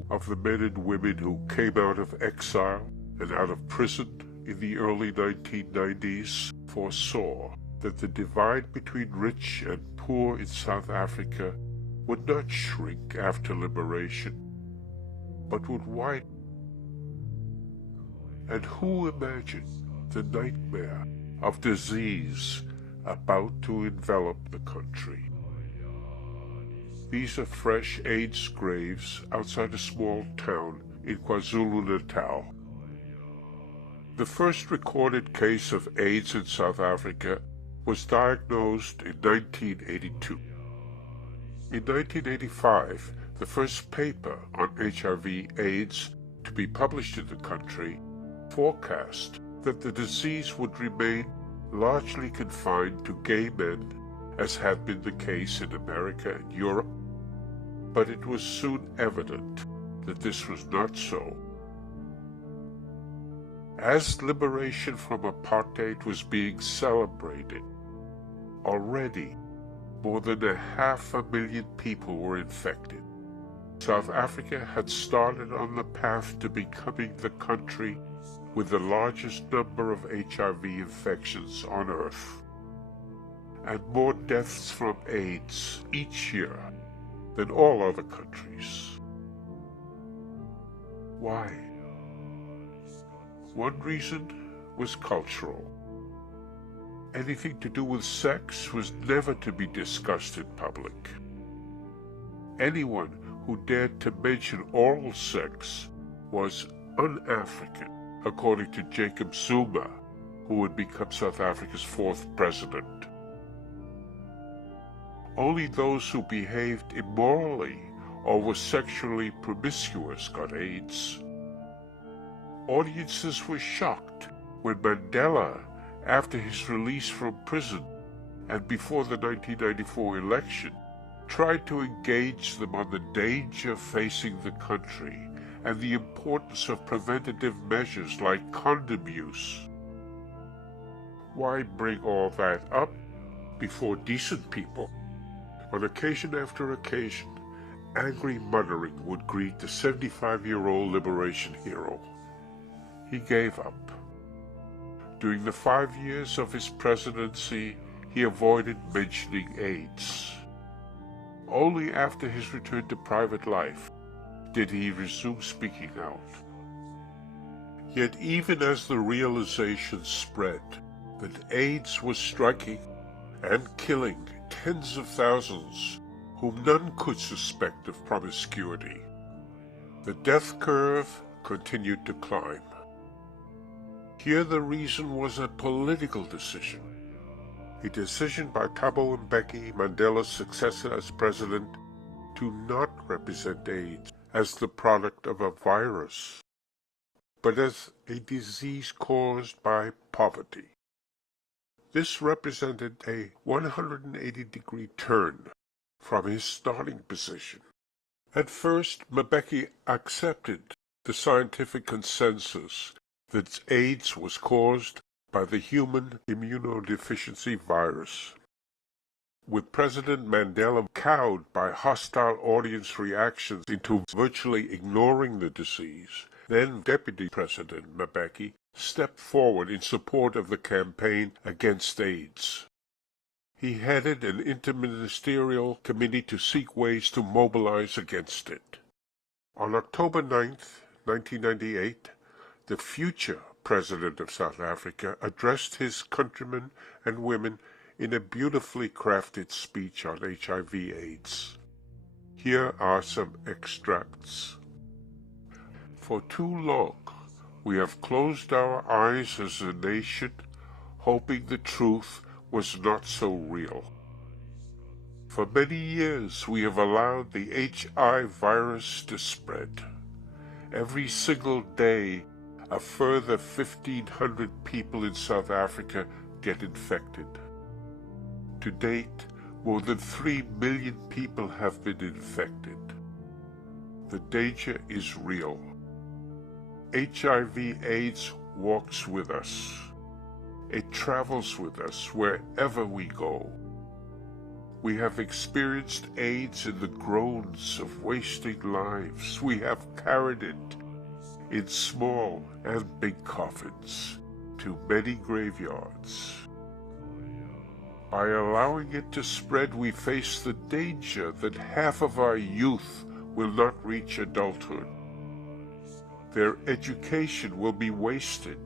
few of the men and women who came out of exile and out of prison in the early 1990s foresaw that the divide between rich and poor in South Africa would not shrink after liberation, but would widen. And who imagined the nightmare of disease about to envelop the country? These are fresh AIDS graves outside a small town in KwaZulu-Natal. The first recorded case of AIDS in South Africa was diagnosed in 1982. In 1985, the first paper on HIV/AIDS to be published in the country forecast that the disease would remain largely confined to gay men, as had been the case in America and Europe, but it was soon evident that this was not so. As liberation from apartheid was being celebrated, already more than 500,000 people were infected. South Africa had started on the path to becoming the country with the largest number of HIV infections on Earth, and more deaths from AIDS each year than all other countries. Why? One reason was cultural. Anything to do with sex was never to be discussed in public. Anyone who dared to mention oral sex was un-African, according to Jacob Zuma, who would become South Africa's 4th president. Only those who behaved immorally or were sexually promiscuous got AIDS. Audiences were shocked when Mandela, after his release from prison and before the 1994 election, tried to engage them on the danger facing the country and the importance of preventative measures like condom use. Why bring all that up before decent people? On occasion after occasion, angry muttering would greet the 75-year-old liberation hero. He gave up. During the 5 years of his presidency, he avoided mentioning AIDS. Only after his return to private life did he resume speaking out. Yet even as the realization spread that AIDS was striking and killing tens of thousands whom none could suspect of promiscuity, the death curve continued to climb. Here the reason was a political decision. A decision by Thabo Mbeki, Mandela's successor as president, to not represent AIDS as the product of a virus, but as a disease caused by poverty. This represented a 180-degree turn from his starting position. At first, Mbeki accepted the scientific consensus that AIDS was caused by the human immunodeficiency virus. With President Mandela cowed by hostile audience reactions into virtually ignoring the disease, then Deputy President Mbeki stepped forward in support of the campaign against AIDS. He headed an interministerial committee to seek ways to mobilize against it. On October 9th, 1998, the future President of South Africa addressed his countrymen and women in a beautifully crafted speech on HIV/AIDS. Here are some extracts. For too long, we have closed our eyes as a nation, hoping the truth was not so real. For many years, we have allowed the HIV virus to spread. Every single day, a further 1,500 people in South Africa get infected. To date, more than 3 million people have been infected. The danger is real. HIV/AIDS walks with us. It travels with us wherever we go. We have experienced AIDS in the groans of wasting lives. We have carried it in small and big coffins to many graveyards. By allowing it to spread, we face the danger that half of our youth will not reach adulthood. Their education will be wasted.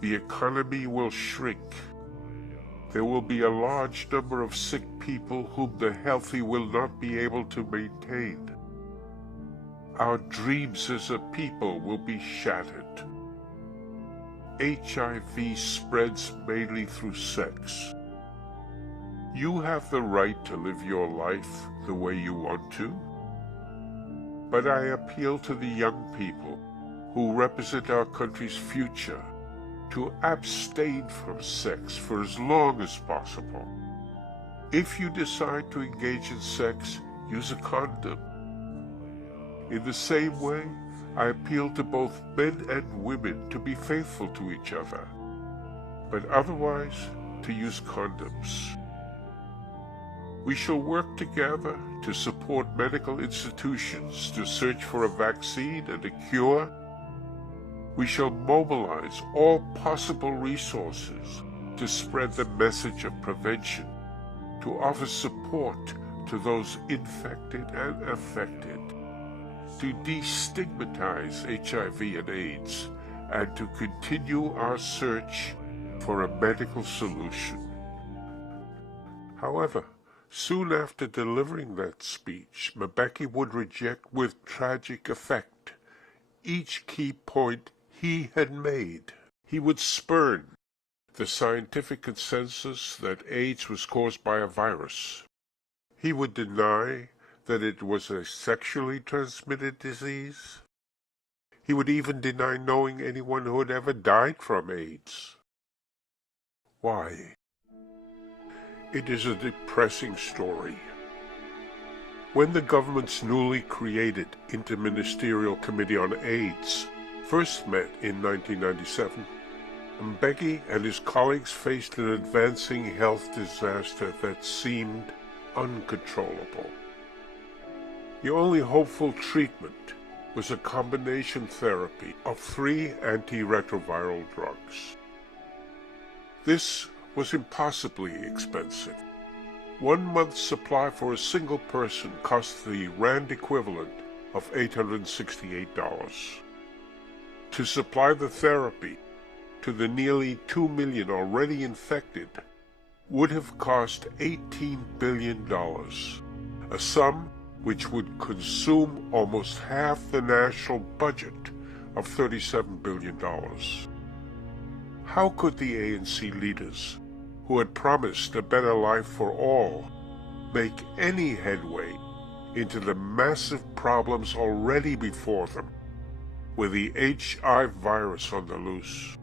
The economy will shrink. There will be a large number of sick people whom the healthy will not be able to maintain. Our dreams as a people will be shattered. HIV spreads mainly through sex. You have the right to live your life the way you want to, but I appeal to the young people who represent our country's future to abstain from sex for as long as possible. If you decide to engage in sex, use a condom. In the same way, I appeal to both men and women to be faithful to each other, but otherwise to use condoms. We shall work together to support medical institutions to search for a vaccine and a cure. We shall mobilize all possible resources to spread the message of prevention, to offer support to those infected and affected, to destigmatize HIV and AIDS, and to continue our search for a medical solution. However, soon after delivering that speech, Mbeki would reject with tragic effect each key point he had made. He would spurn the scientific consensus that AIDS was caused by a virus. He would deny that it was a sexually transmitted disease. He would even deny knowing anyone who had ever died from AIDS. Why? It is a depressing story. When the government's newly created Interministerial Committee on AIDS first met in 1997, Mbeki and his colleagues faced an advancing health disaster that seemed uncontrollable. The only hopeful treatment was a combination therapy of 3 antiretroviral drugs. This was impossibly expensive. 1 month's supply for a single person cost the Rand equivalent of $868. To supply the therapy to the nearly 2 million already infected would have cost $18 billion, a sum which would consume almost half the national budget of $37 billion. How could the ANC leaders, who had promised a better life for all, make any headway into the massive problems already before them, with the HIV virus on the loose?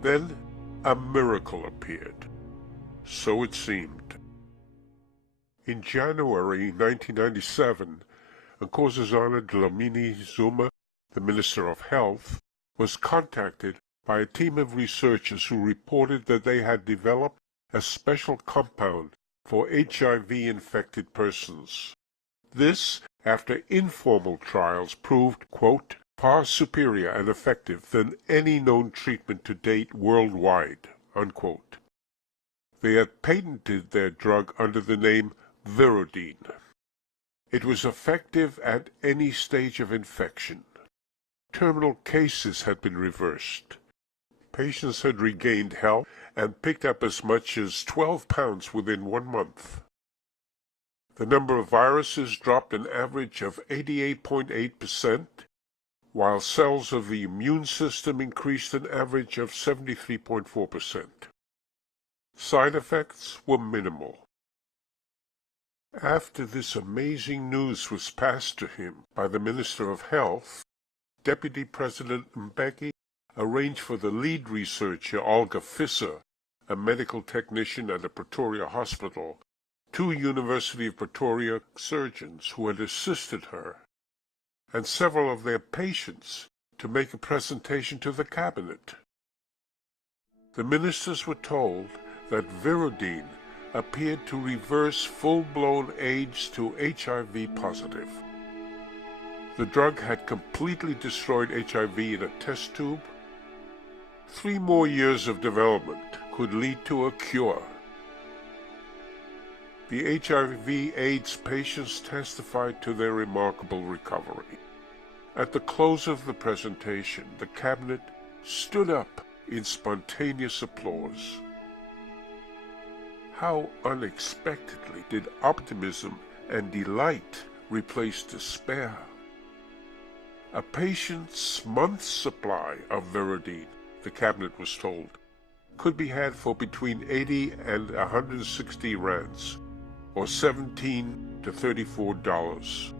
Then a miracle appeared. So it seemed. In January 1997, Nkosazana Dlamini Zuma, the Minister of Health, was contacted by a team of researchers who reported that they had developed a special compound for HIV-infected persons. This, after informal trials, proved, quote, far superior and effective than any known treatment to date worldwide, unquote. They had patented their drug under the name Virodine. It was effective at any stage of infection. Terminal cases had been reversed. Patients had regained health and picked up as much as 12 pounds within 1 month. The number of viruses dropped an average of 88.8%, while cells of the immune system increased an average of 73.4%. Side effects were minimal. After this amazing news was passed to him by the Minister of Health, Deputy President Mbeki arranged for the lead researcher, Olga Visser, a medical technician at the Pretoria Hospital, 2 University of Pretoria surgeons who had assisted her, and several of their patients to make a presentation to the cabinet. The ministers were told that Virodine appeared to reverse full-blown AIDS to HIV positive. The drug had completely destroyed HIV in a test tube. 3 more years of development could lead to a cure. The HIV/AIDS patients testified to their remarkable recovery. At the close of the presentation, the cabinet stood up in spontaneous applause. How unexpectedly did optimism and delight replace despair? A patient's month's supply of Viridine, the cabinet was told, could be had for between 80 and 160 rands, or $17 to $34.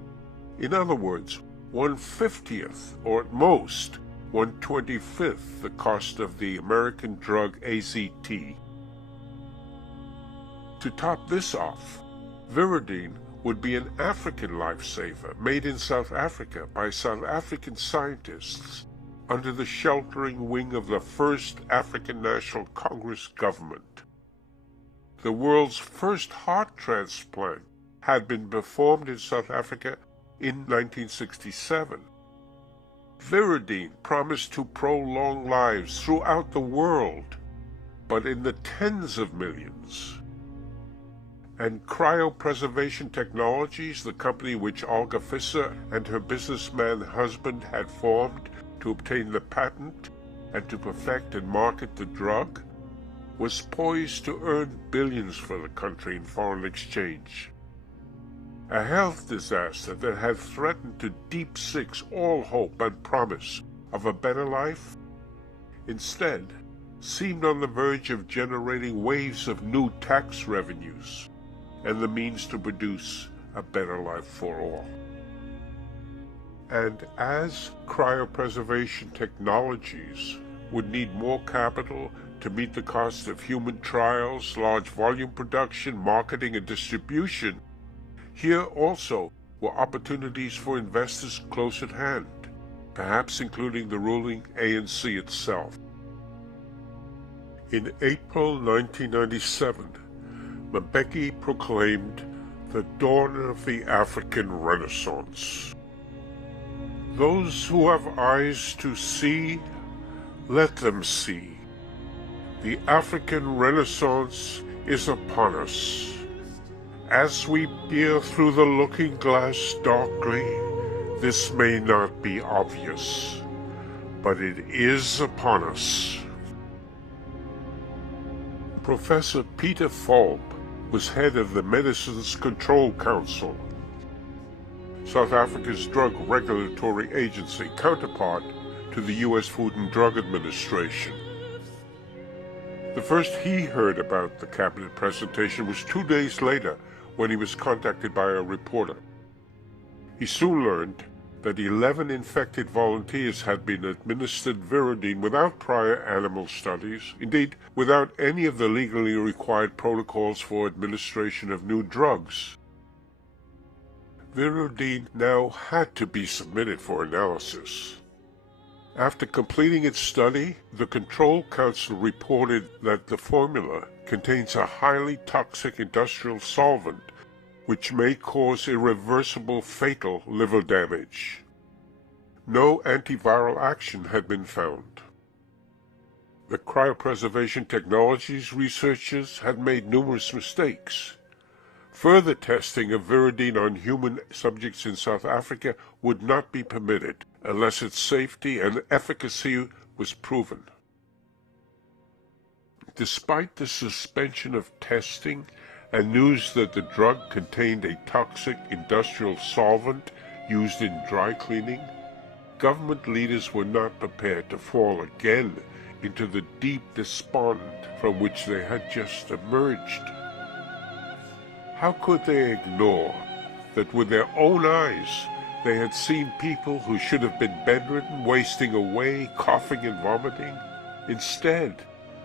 In other words, 1/50th, or at most 1/25th, the cost of the American drug AZT. To top this off, Viridine would be an African lifesaver made in South Africa by South African scientists under the sheltering wing of the first African National Congress government. The world's first heart transplant had been performed in South Africa in 1967. Viridine promised to prolong lives throughout the world, but in the tens of millions. And Cryopreservation Technologies, the company which Olga Visser and her businessman husband had formed to obtain the patent and to perfect and market the drug, was poised to earn billions for the country in foreign exchange. A health disaster that had threatened to deep six all hope and promise of a better life, instead seemed on the verge of generating waves of new tax revenues and the means to produce a better life for all. And as cryopreservation technologies would need more capital to meet the cost of human trials, large volume production, marketing, and distribution, here also were opportunities for investors close at hand, perhaps including the ruling ANC itself. In April 1997, Mbeki proclaimed the dawn of the African Renaissance. Those who have eyes to see, let them see. The African Renaissance is upon us. As we peer through the looking glass darkly, this may not be obvious, but it is upon us. Professor Peter Falb was head of the Medicines Control Council, South Africa's drug regulatory agency counterpart to the U.S. Food and Drug Administration. The first he heard about the cabinet presentation was 2 days later when he was contacted by a reporter. He soon learned that 11 infected volunteers had been administered Viridine without prior animal studies, indeed without any of the legally required protocols for administration of new drugs. Viridine now had to be submitted for analysis. After completing its study, the Control Council reported that the formula contains a highly toxic industrial solvent which may cause irreversible fatal liver damage. No antiviral action had been found. The cryopreservation technologies researchers had made numerous mistakes. Further testing of Viridine on human subjects in South Africa would not be permitted unless its safety and efficacy was proven. Despite the suspension of testing and news that the drug contained a toxic industrial solvent used in dry cleaning, government leaders were not prepared to fall again into the deep despondent from which they had just emerged. How could they ignore that with their own eyes they had seen people who should have been bedridden, wasting away, coughing and vomiting, instead,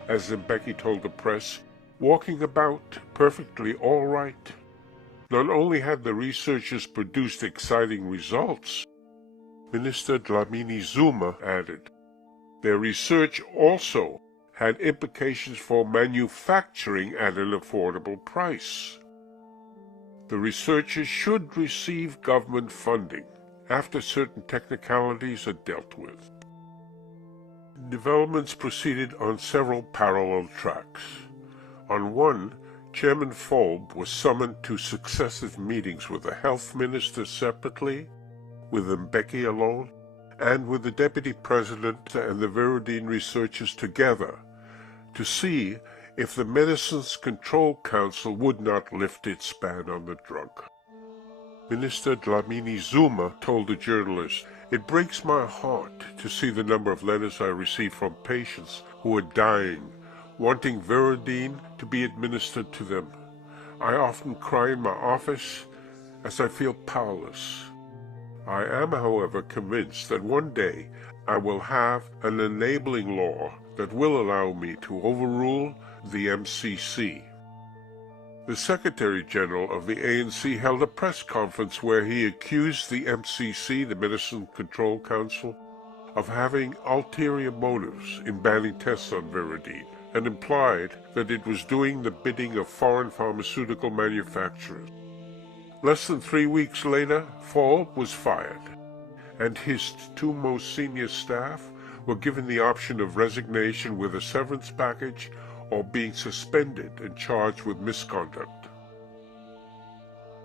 as Mbeki told the press, walking about perfectly all right? Not only had the researchers produced exciting results, Minister Dlamini Zuma added, their research also had implications for manufacturing at an affordable price. The researchers should receive government funding after certain technicalities are dealt with. Developments proceeded on several parallel tracks. On one, Chairman Folb was summoned to successive meetings with the health minister separately, with Mbeki alone, and with the deputy president and the Viridine researchers together, to see if the Medicines Control Council would not lift its ban on the drug. Minister Dlamini Zuma told the journalist, "It breaks my heart to see the number of letters I receive from patients who are dying, wanting Viridine to be administered to them. I often cry in my office as I feel powerless. I am, however, convinced that one day I will have an enabling law that will allow me to overrule the MCC." The Secretary General of the ANC held a press conference where he accused the MCC, the Medicine Control Council, of having ulterior motives in banning tests on Viridine, and implied that it was doing the bidding of foreign pharmaceutical manufacturers. Less than 3 weeks later, Folb was fired, and his two most senior staff were given the option of resignation with a severance package or being suspended and charged with misconduct.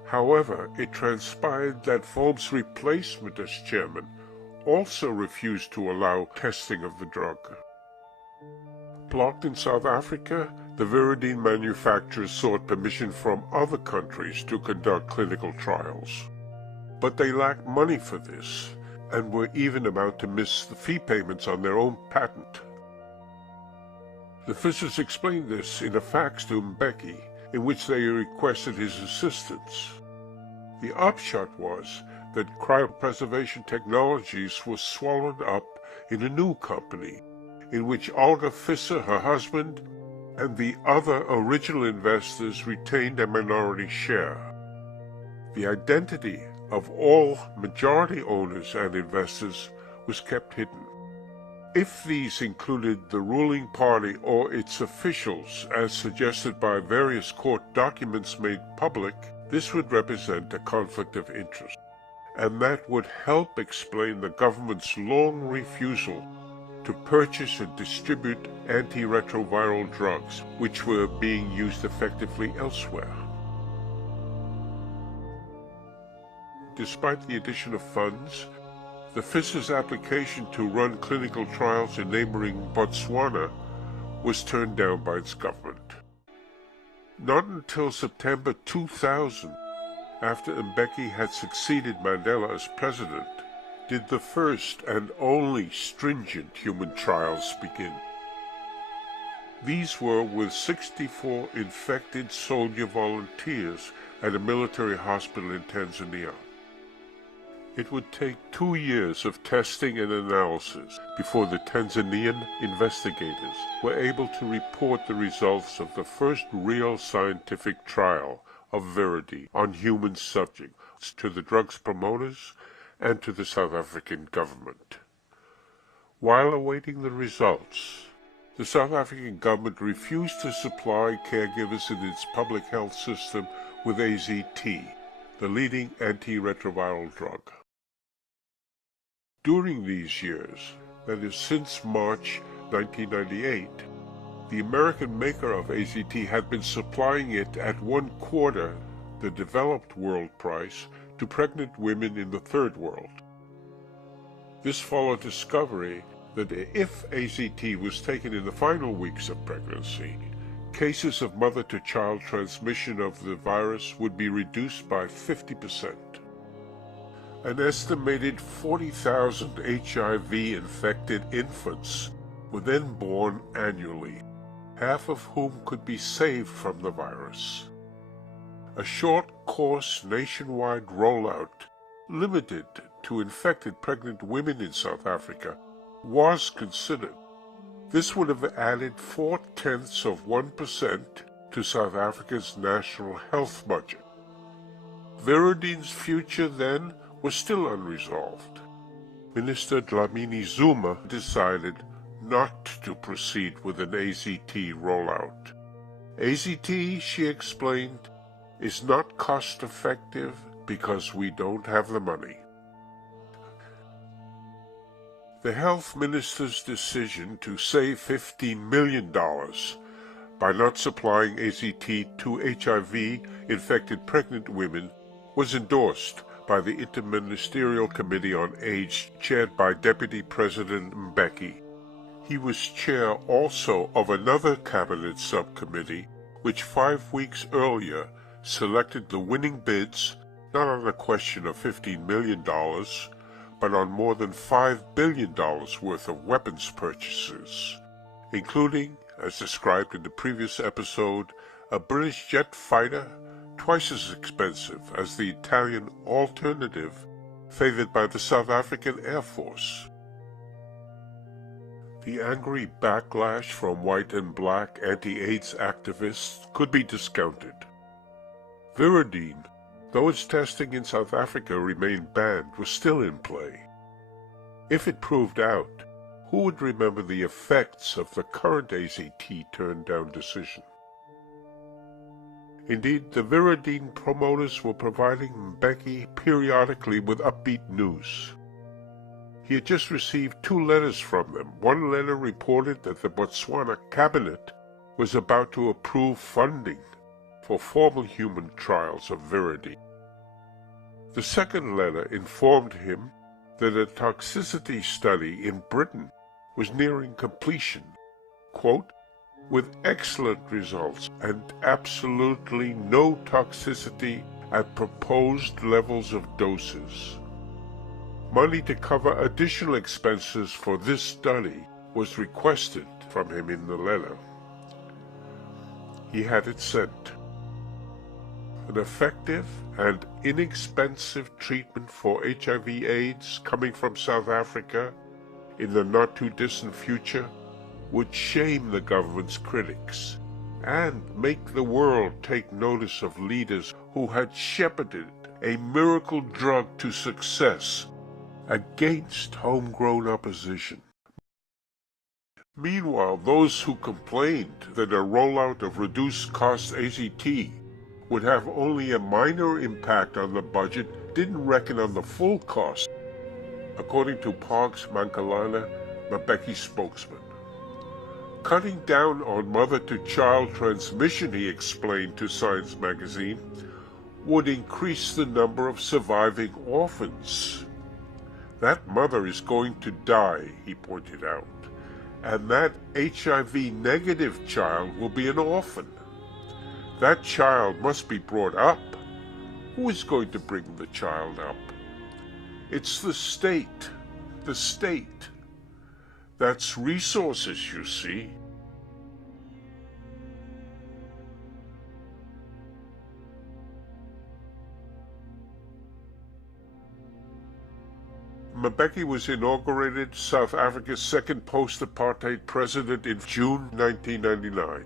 However, it transpired that Folb's replacement as chairman also refused to allow testing of the drug. Blocked in South Africa, the Viridine manufacturers sought permission from other countries to conduct clinical trials. But they lacked money for this, and were even about to miss the fee payments on their own patent. The physicists explained this in a fax to Mbeki, in which they requested his assistance. The upshot was that cryopreservation technologies was swallowed up in a new company, in which Olga Visser, her husband, and the other original investors retained a minority share. The identity of all majority owners and investors was kept hidden. If these included the ruling party or its officials, as suggested by various court documents made public, this would represent a conflict of interest, and that would help explain the government's long refusal to purchase and distribute antiretroviral drugs, which were being used effectively elsewhere. Despite the addition of funds, the Visser's application to run clinical trials in neighboring Botswana was turned down by its government. Not until September 2000, after Mbeki had succeeded Mandela as president, did the first and only stringent human trials begin. These were with 64 infected soldier volunteers at a military hospital in Tanzania. It would take 2 years of testing and analysis before the Tanzanian investigators were able to report the results of the first real scientific trial of Viridine on human subjects to the drug's promoters and to the South African government. While awaiting the results, the South African government refused to supply caregivers in its public health system with AZT, the leading antiretroviral drug. During these years, that is since March 1998, the American maker of AZT had been supplying it at 1/4 the developed world price to pregnant women in the Third World. This followed discovery that if AZT was taken in the final weeks of pregnancy, cases of mother-to-child transmission of the virus would be reduced by 50%. An estimated 40,000 HIV-infected infants were then born annually, half of whom could be saved from the virus. A short-course nationwide rollout, limited to infected pregnant women in South Africa, was considered. This would have added 0.4% to South Africa's national health budget. Viridine's future, then, was still unresolved. Minister Dlamini Zuma decided not to proceed with an AZT rollout. AZT, she explained, is not cost-effective because we don't have the money. The health minister's decision to save $15 million by not supplying AZT to HIV-infected pregnant women was endorsed by the Interministerial Committee on AIDS, chaired by Deputy President Mbeki. He was chair also of another cabinet subcommittee, which 5 weeks earlier selected the winning bids not on a question of $15 million, but on more than $5 billion worth of weapons purchases, including, as described in the previous episode, a British jet fighter twice as expensive as the Italian alternative favored by the South African Air Force. The angry backlash from white and black anti-AIDS activists could be discounted. Viridine, though its testing in South Africa remained banned, was still in play. If it proved out, who would remember the effects of the current AZT turned-down decision? Indeed, the Viridine promoters were providing Mbeki periodically with upbeat news. He had just received 2 letters from them. One letter reported that the Botswana cabinet was about to approve funding for formal human trials of Viridine. The second letter informed him that a toxicity study in Britain was nearing completion, quote, with excellent results and absolutely no toxicity at proposed levels of doses. Money to cover additional expenses for this study was requested from him in the letter. He had it sent. An effective and inexpensive treatment for HIV/AIDS coming from South Africa in the not-too-distant future would shame the government's critics and make the world take notice of leaders who had shepherded a miracle drug to success against homegrown opposition. Meanwhile, those who complained that a rollout of reduced-cost AZT would have only a minor impact on the budget didn't reckon on the full cost, according to Pogs Mankalana, Mbeki's spokesman. Cutting down on mother-to-child transmission, he explained to Science magazine, would increase the number of surviving orphans. That mother is going to die, he pointed out, and that HIV-negative child will be an orphan. That child must be brought up. Who is going to bring the child up? It's the state. The state. That's resources, you see. Mbeki was inaugurated South Africa's second post-apartheid president in June 1999.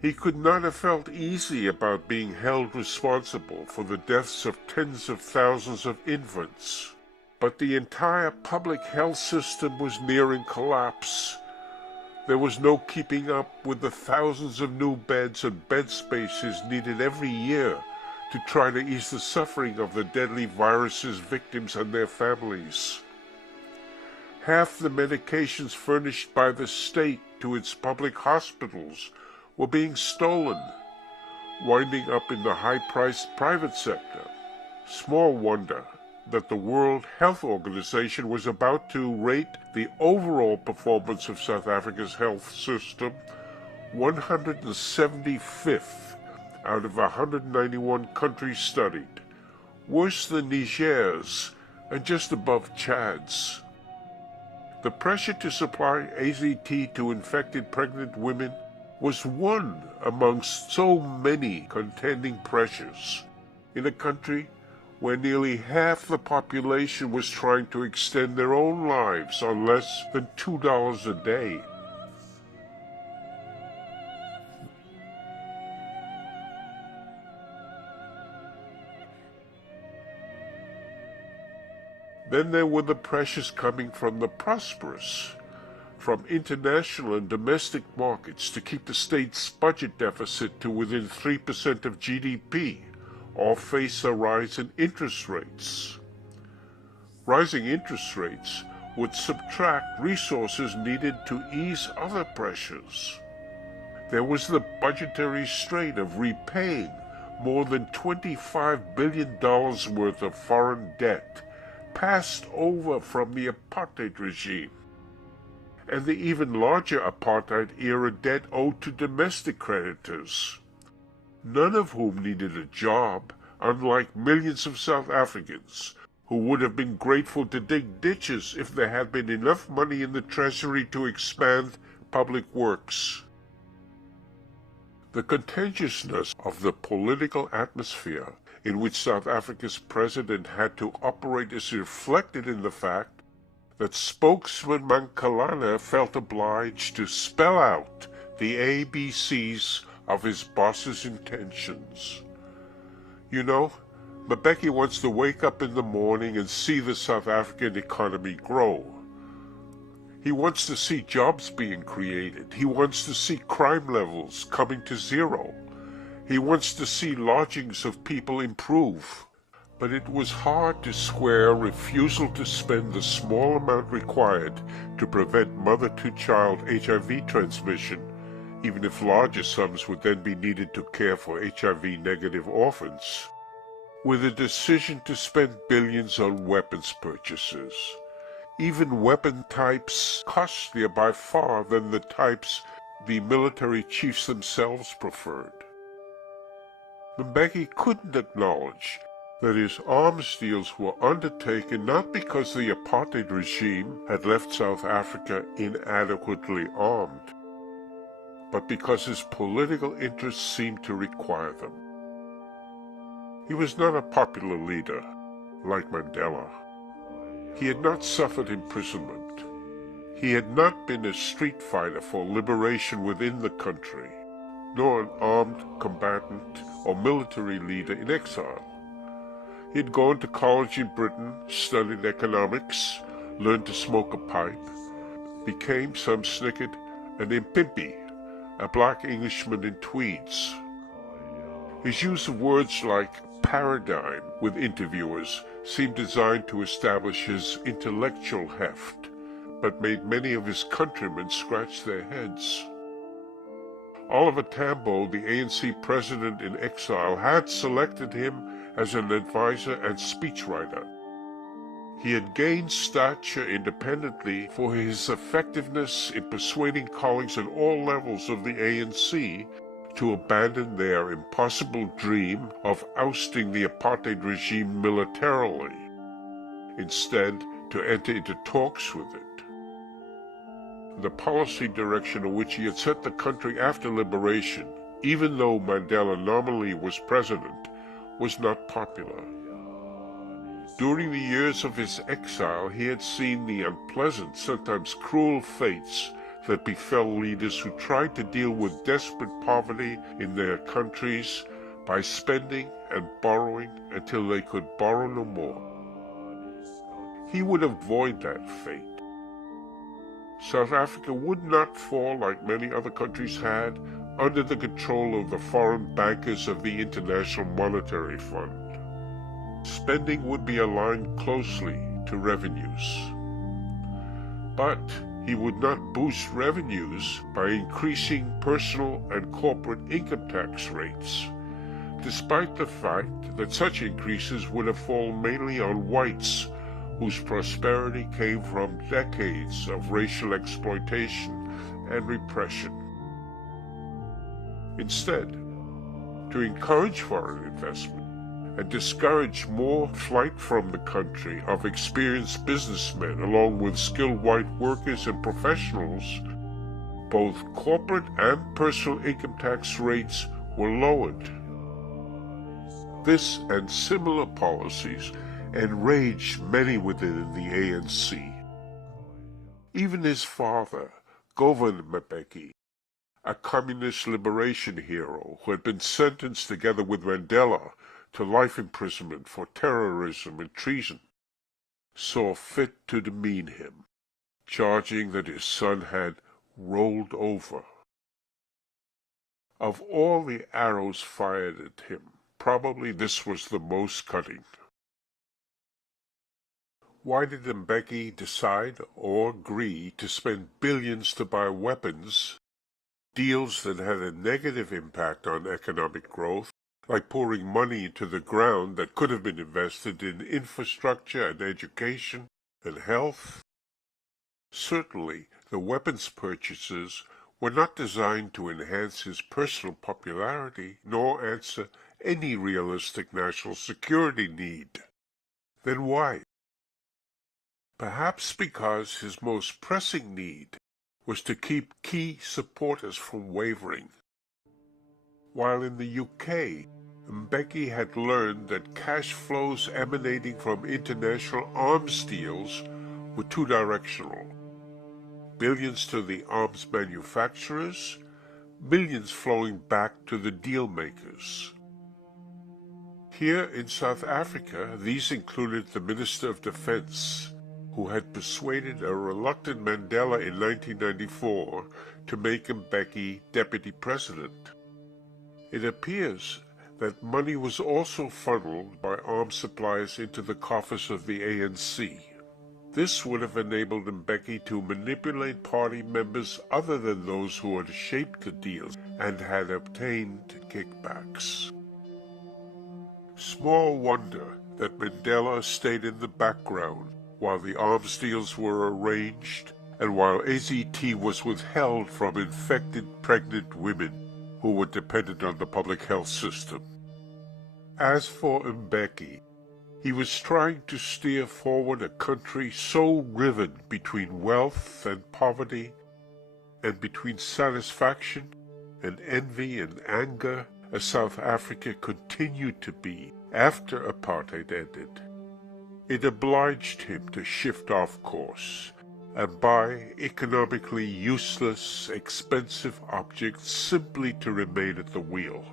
He could not have felt easy about being held responsible for the deaths of tens of thousands of infants, but the entire public health system was nearing collapse. There was no keeping up with the thousands of new beds and bed spaces needed every year to try to ease the suffering of the deadly virus's victims and their families. Half the medications furnished by the state to its public hospitals were being stolen, winding up in the high-priced private sector. Small wonder that the World Health Organization was about to rate the overall performance of South Africa's health system 175th out of 191 countries studied, worse than Niger's and just above Chad's. The pressure to supply AZT to infected pregnant women was one amongst so many contending pressures in a country where nearly half the population was trying to extend their own lives on less than $2 a day. Then there were the pressures coming from the prosperous, from international and domestic markets to keep the state's budget deficit to within 3% of GDP, or face a rise in interest rates. Rising interest rates would subtract resources needed to ease other pressures. There was the budgetary strain of repaying more than $25 billion worth of foreign debt passed over from the apartheid regime, and the even larger apartheid-era debt owed to domestic creditors, none of whom needed a job, unlike millions of South Africans who would have been grateful to dig ditches if there had been enough money in the treasury to expand public works. The contentiousness of the political atmosphere in which South Africa's president had to operate is reflected in the fact that spokesman Mankalana felt obliged to spell out the ABCs of his boss's intentions. You know, Mbeki wants to wake up in the morning and see the South African economy grow. He wants to see jobs being created. He wants to see crime levels coming to zero. He wants to see lodgings of people improve. But it was hard to square refusal to spend the small amount required to prevent mother-to-child HIV transmission, even if larger sums would then be needed to care for HIV-negative orphans, with a decision to spend billions on weapons purchases. Even weapon types costlier by far than the types the military chiefs themselves preferred. Mbeki couldn't acknowledge that his arms deals were undertaken not because the apartheid regime had left South Africa inadequately armed, but because his political interests seemed to require them. He was not a popular leader, like Mandela. He had not suffered imprisonment. He had not been a street fighter for liberation within the country, nor an armed combatant or military leader in exile. He had gone to college in Britain, studied economics, learned to smoke a pipe, became, some snickered, an impimpi, a black Englishman in tweeds. His use of words like paradigm with interviewers seemed designed to establish his intellectual heft, but made many of his countrymen scratch their heads. Oliver Tambo, the ANC president in exile, had selected him as an advisor and speechwriter. He had gained stature independently for his effectiveness in persuading colleagues at all levels of the ANC to abandon their impossible dream of ousting the apartheid regime militarily, instead to enter into talks with it. The policy direction in which he had set the country after liberation, even though Mandela nominally was president, was not popular. During the years of his exile, he had seen the unpleasant, sometimes cruel fates that befell leaders who tried to deal with desperate poverty in their countries by spending and borrowing until they could borrow no more. He would avoid that fate. South Africa would not fall, like many other countries had, under the control of the foreign bankers of the International Monetary Fund. Spending would be aligned closely to revenues. But he would not boost revenues by increasing personal and corporate income tax rates, despite the fact that such increases would have fallen mainly on whites whose prosperity came from decades of racial exploitation and repression. Instead, to encourage foreign investment and discourage more flight from the country of experienced businessmen along with skilled white workers and professionals, both corporate and personal income tax rates were lowered. This and similar policies enraged many within the ANC. Even his father, Govan Mbeki, a communist liberation hero who had been sentenced together with Mandela to life imprisonment for terrorism and treason, saw fit to demean him. charging that his son had rolled over. Of all the arrows fired at him, probably this was the most cutting. Why did Mbeki decide or agree to spend billions to buy weapons, deals that had a negative impact on economic growth, like pouring money into the ground that could have been invested in infrastructure and education and health? Certainly, the weapons purchases were not designed to enhance his personal popularity nor answer any realistic national security need. Then why? Perhaps because his most pressing need was to keep key supporters from wavering. While in the UK, Mbeki had learned that cash flows emanating from international arms deals were two-directional. Billions to the arms manufacturers, millions flowing back to the deal makers. Here in South Africa, these included the Minister of Defense, who had persuaded a reluctant Mandela in 1994 to make Mbeki deputy president. It appears that money was also funneled by arms suppliers into the coffers of the ANC. This would have enabled Mbeki to manipulate party members other than those who had shaped the deals and had obtained kickbacks. Small wonder that Mandela stayed in the background while the arms deals were arranged and while AZT was withheld from infected pregnant women who were dependent on the public health system. As for Mbeki, he was trying to steer forward a country so riven between wealth and poverty, and between satisfaction and envy and anger as South Africa continued to be after apartheid ended. It obliged him to shift off course and buy economically useless, expensive objects simply to remain at the wheel.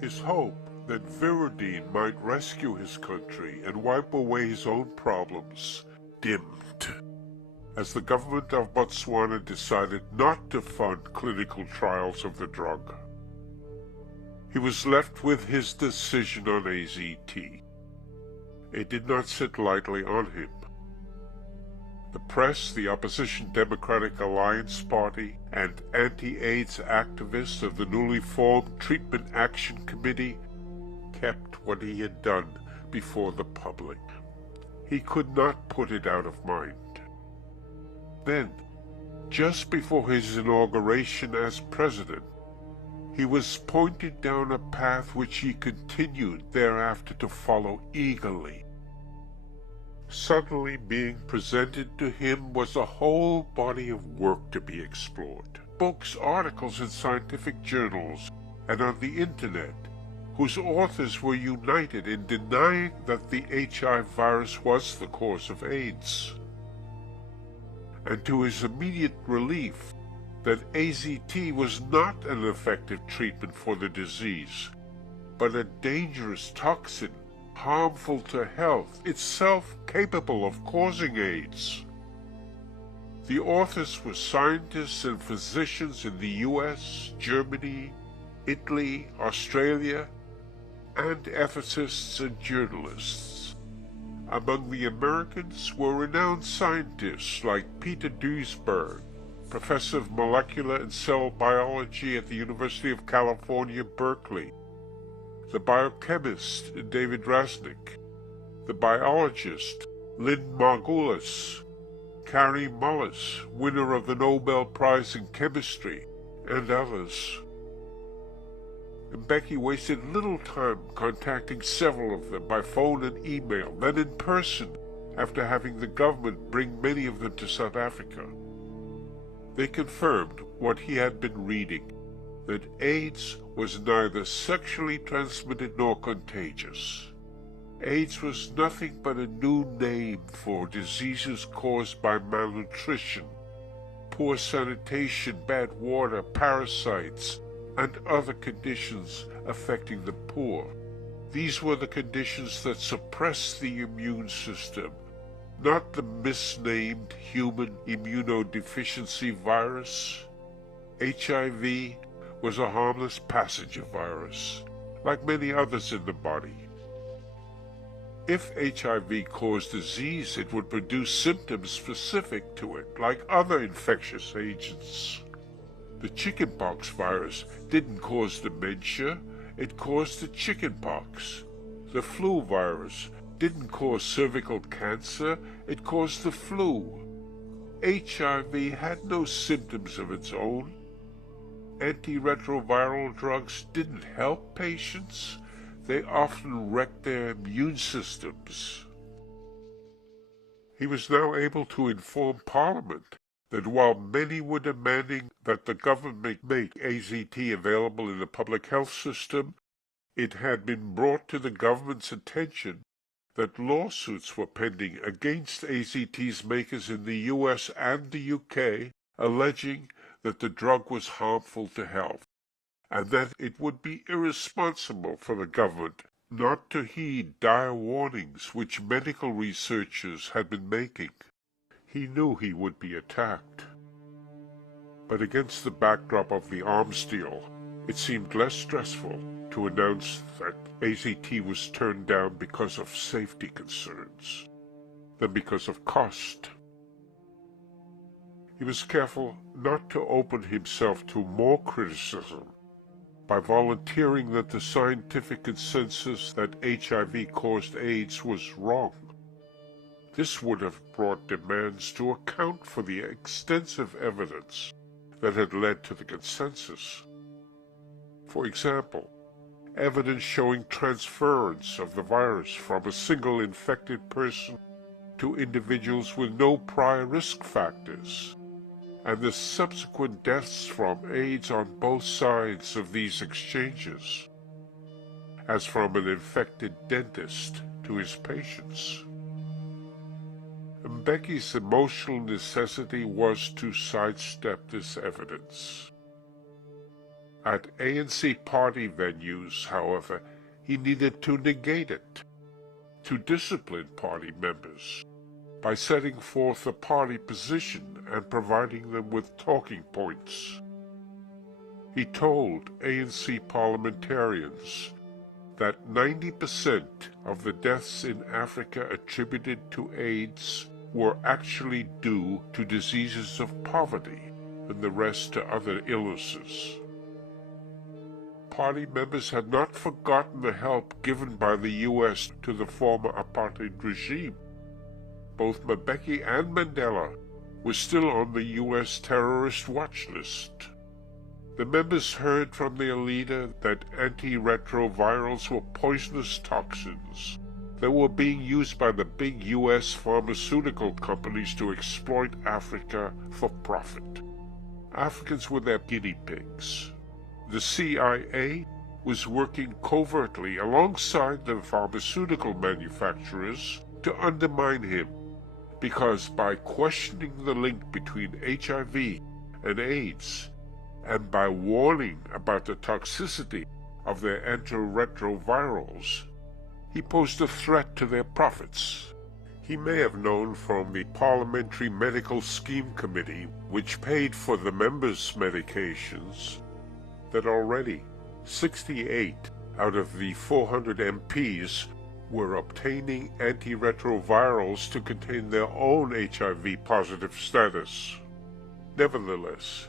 His hope that Virodene might rescue his country and wipe away his own problems dimmed, as the government of Botswana decided not to fund clinical trials of the drug. He was left with his decision on AZT. It did not sit lightly on him. The press, the opposition Democratic Alliance Party, and anti-AIDS activists of the newly formed Treatment Action Committee kept what he had done before the public. He could not put it out of mind. Then, just before his inauguration as president, he was pointed down a path which he continued thereafter to follow eagerly. Suddenly being presented to him was a whole body of work to be explored. Books, articles in scientific journals, and on the internet, whose authors were united in denying that the HIV virus was the cause of AIDS. And to his immediate relief, that AZT was not an effective treatment for the disease, but a dangerous toxin, harmful to health, itself capable of causing AIDS. The authors were scientists and physicians in the US, Germany, Italy, Australia, and ethicists and journalists. Among the Americans were renowned scientists like Peter Duisberg, professor of molecular and cell biology at the University of California, Berkeley, the biochemist David Rasnick, the biologist Lynn Margulis, Kary Mullis, winner of the Nobel Prize in Chemistry, and others. Mbeki wasted little time contacting several of them by phone and email, then in person, after having the government bring many of them to South Africa. They confirmed what he had been reading, that AIDS was neither sexually transmitted nor contagious. AIDS was nothing but a new name for diseases caused by malnutrition, poor sanitation, bad water, parasites, and other conditions affecting the poor. These were the conditions that suppressed the immune system, not the misnamed human immunodeficiency virus. HIV was a harmless passenger virus, like many others in the body. If HIV caused disease, it would produce symptoms specific to it, like other infectious agents. The chickenpox virus didn't cause dementia, it caused the chickenpox. The flu virus didn't cause cervical cancer, it caused the flu. HIV had no symptoms of its own. Antiretroviral drugs didn't help patients, they often wrecked their immune systems. He was now able to inform Parliament that while many were demanding that the government make AZT available in the public health system, it had been brought to the government's attention that lawsuits were pending against AZT's makers in the US and the UK, alleging that the drug was harmful to health, and that it would be irresponsible for the government not to heed dire warnings which medical researchers had been making. He knew he would be attacked. But against the backdrop of the arms deal, it seemed less stressful to announce that AZT was turned down because of safety concerns than because of cost. He was careful not to open himself to more criticism by volunteering that the scientific consensus that HIV caused AIDS was wrong. This would have brought demands to account for the extensive evidence that had led to the consensus. For example, evidence showing transference of the virus from a single infected person to individuals with no prior risk factors, and the subsequent deaths from AIDS on both sides of these exchanges, as from an infected dentist to his patients. Mbeki's emotional necessity was to sidestep this evidence. At ANC party venues, however, he needed to negate it, to discipline party members, by setting forth a party position and providing them with talking points. He told ANC parliamentarians that 90% of the deaths in Africa attributed to AIDS were actually due to diseases of poverty, and the rest to other illnesses. Party members had not forgotten the help given by the U.S. to the former apartheid regime. Both Mbeki and Mandela were still on the U.S. terrorist watch list. The members heard from their leader that antiretrovirals were poisonous toxins that were being used by the big U.S. pharmaceutical companies to exploit Africa for profit. Africans were their guinea pigs. The CIA was working covertly alongside the pharmaceutical manufacturers to undermine him, because by questioning the link between HIV and AIDS, and by warning about the toxicity of their antiretrovirals, he posed a threat to their profits. He may have known from the Parliamentary Medical Scheme Committee, which paid for the members' medications, that already 68 out of the 400 MPs were obtaining antiretrovirals to contain their own HIV-positive status. Nevertheless,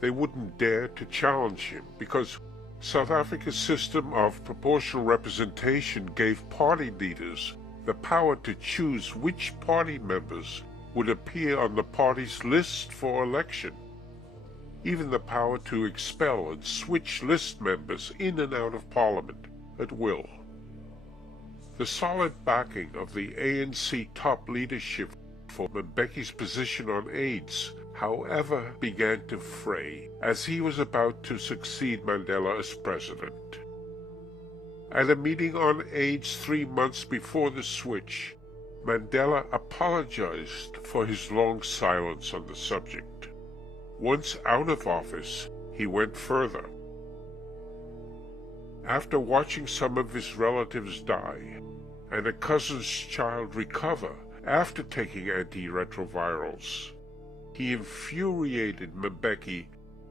they wouldn't dare to challenge him because South Africa's system of proportional representation gave party leaders the power to choose which party members would appear on the party's list for election, even the power to expel and switch list members in and out of Parliament at will. The solid backing of the ANC top leadership for Mbeki's position on AIDS, however, began to fray as he was about to succeed Mandela as president. At a meeting on AIDS 3 months before the switch, Mandela apologized for his long silence on the subject. Once out of office, he went further. After watching some of his relatives die and a cousin's child recover After taking antiretrovirals, he infuriated Mbeki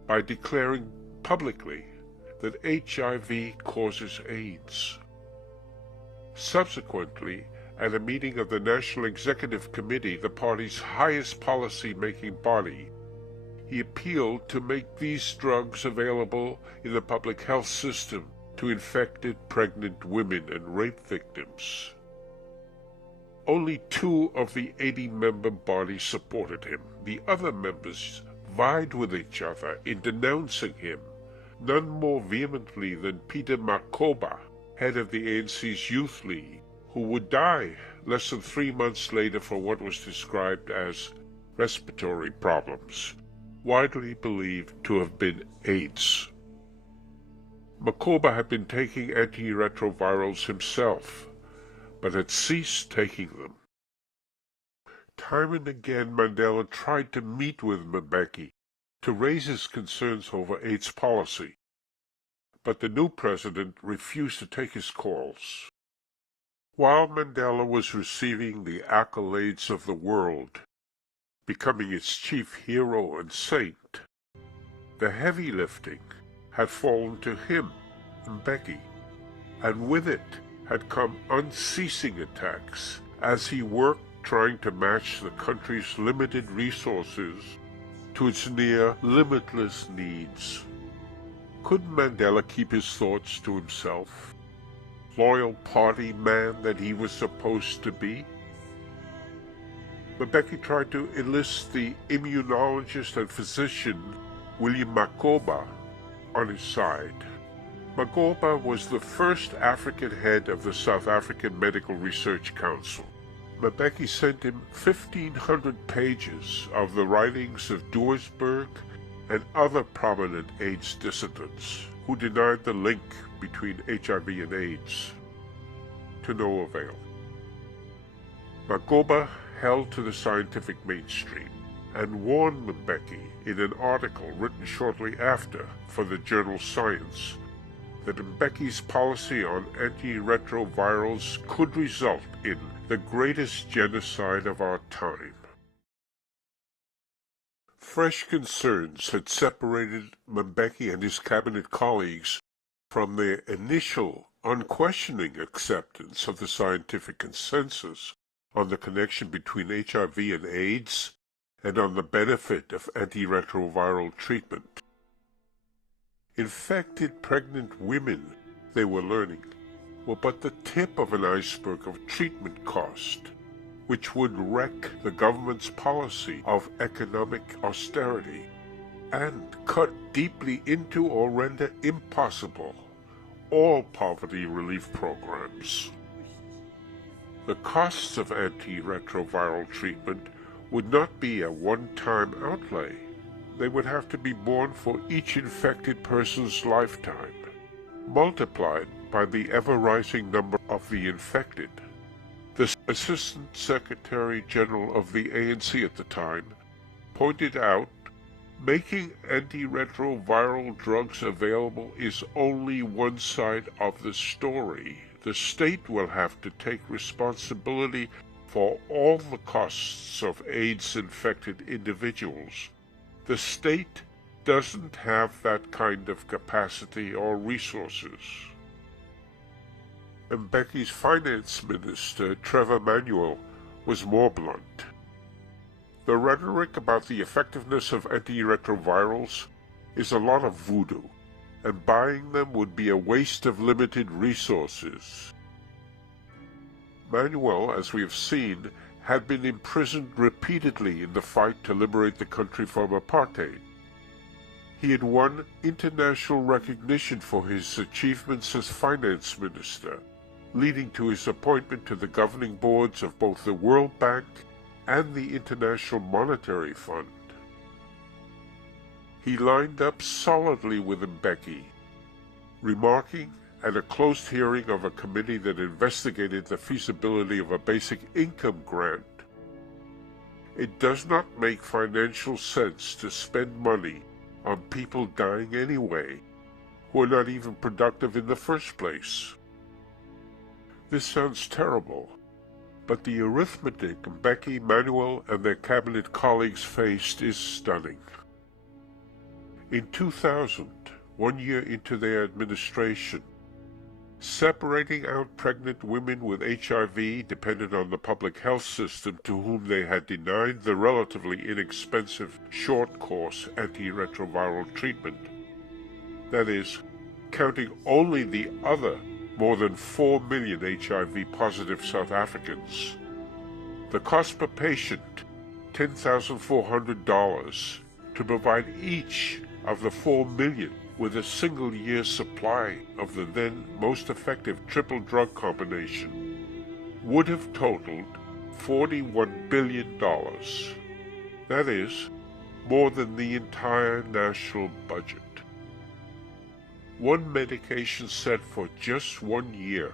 by declaring publicly that HIV causes AIDS. Subsequently, at a meeting of the National Executive Committee, the party's highest policy-making body, he appealed to make these drugs available in the public health system to infected pregnant women and rape victims. Only 2 of the 80-member body supported him. The other members vied with each other in denouncing him, none more vehemently than Peter Makoba, head of the ANC's Youth League, who would die less than 3 months later for what was described as respiratory problems, widely believed to have been AIDS. Makoba had been taking antiretrovirals himself, but had ceased taking them. Time and again Mandela tried to meet with Mbeki to raise his concerns over AIDS policy, but the new president refused to take his calls. While Mandela was receiving the accolades of the world, becoming its chief hero and saint, the heavy lifting had fallen to him, Mbeki, and with it had come unceasing attacks as he worked trying to match the country's limited resources to its near limitless needs. Could Mandela keep his thoughts to himself, loyal party man that he was supposed to be? Mbeki tried to enlist the immunologist and physician William Makoba on his side. Makoba was the first African head of the South African Medical Research Council. Mbeki sent him 1,500 pages of the writings of Duisberg and other prominent AIDS dissidents who denied the link between HIV and AIDS. To no avail. Makoba held to the scientific mainstream and warned Mbeki in an article written shortly after for the journal Science that Mbeki's policy on antiretrovirals could result in the greatest genocide of our time. Fresh concerns had separated Mbeki and his cabinet colleagues from their initial, unquestioning acceptance of the scientific consensus on the connection between HIV and AIDS and on the benefit of antiretroviral treatment. Infected pregnant women, they were learning, were but the tip of an iceberg of treatment cost, which would wreck the government's policy of economic austerity and cut deeply into or render impossible all poverty relief programs. The costs of antiretroviral treatment would not be a one-time outlay. They would have to be borne for each infected person's lifetime, multiplied by the ever-rising number of the infected. The Assistant Secretary General of the ANC at the time pointed out, making antiretroviral drugs available is only one side of the story. The state will have to take responsibility for all the costs of AIDS-infected individuals. The state doesn't have that kind of capacity or resources. Mbeki's finance minister, Trevor Manuel, was more blunt. The rhetoric about the effectiveness of antiretrovirals is a lot of voodoo, and buying them would be a waste of limited resources. Manuel, as we have seen, had been imprisoned repeatedly in the fight to liberate the country from apartheid. He had won international recognition for his achievements as finance minister, leading to his appointment to the governing boards of both the World Bank and the International Monetary Fund. He lined up solidly with Mbeki, remarking at a closed hearing of a committee that investigated the feasibility of a basic income grant, "It does not make financial sense to spend money on people dying anyway, who are not even productive in the first place." This sounds terrible, But the arithmetic Mbeki, Manuel, and their cabinet colleagues faced is stunning. In 2000, 1 year into their administration, separating out pregnant women with HIV depended on the public health system to whom they had denied the relatively inexpensive short-course antiretroviral treatment. That is, counting only the other more than 4 million HIV-positive South Africans. The cost per patient, $10,400, to provide each of the 4 million with a single year's supply of the then most effective triple drug combination, would have totaled $41 billion. That is, more than the entire national budget. One medication set for just 1 year.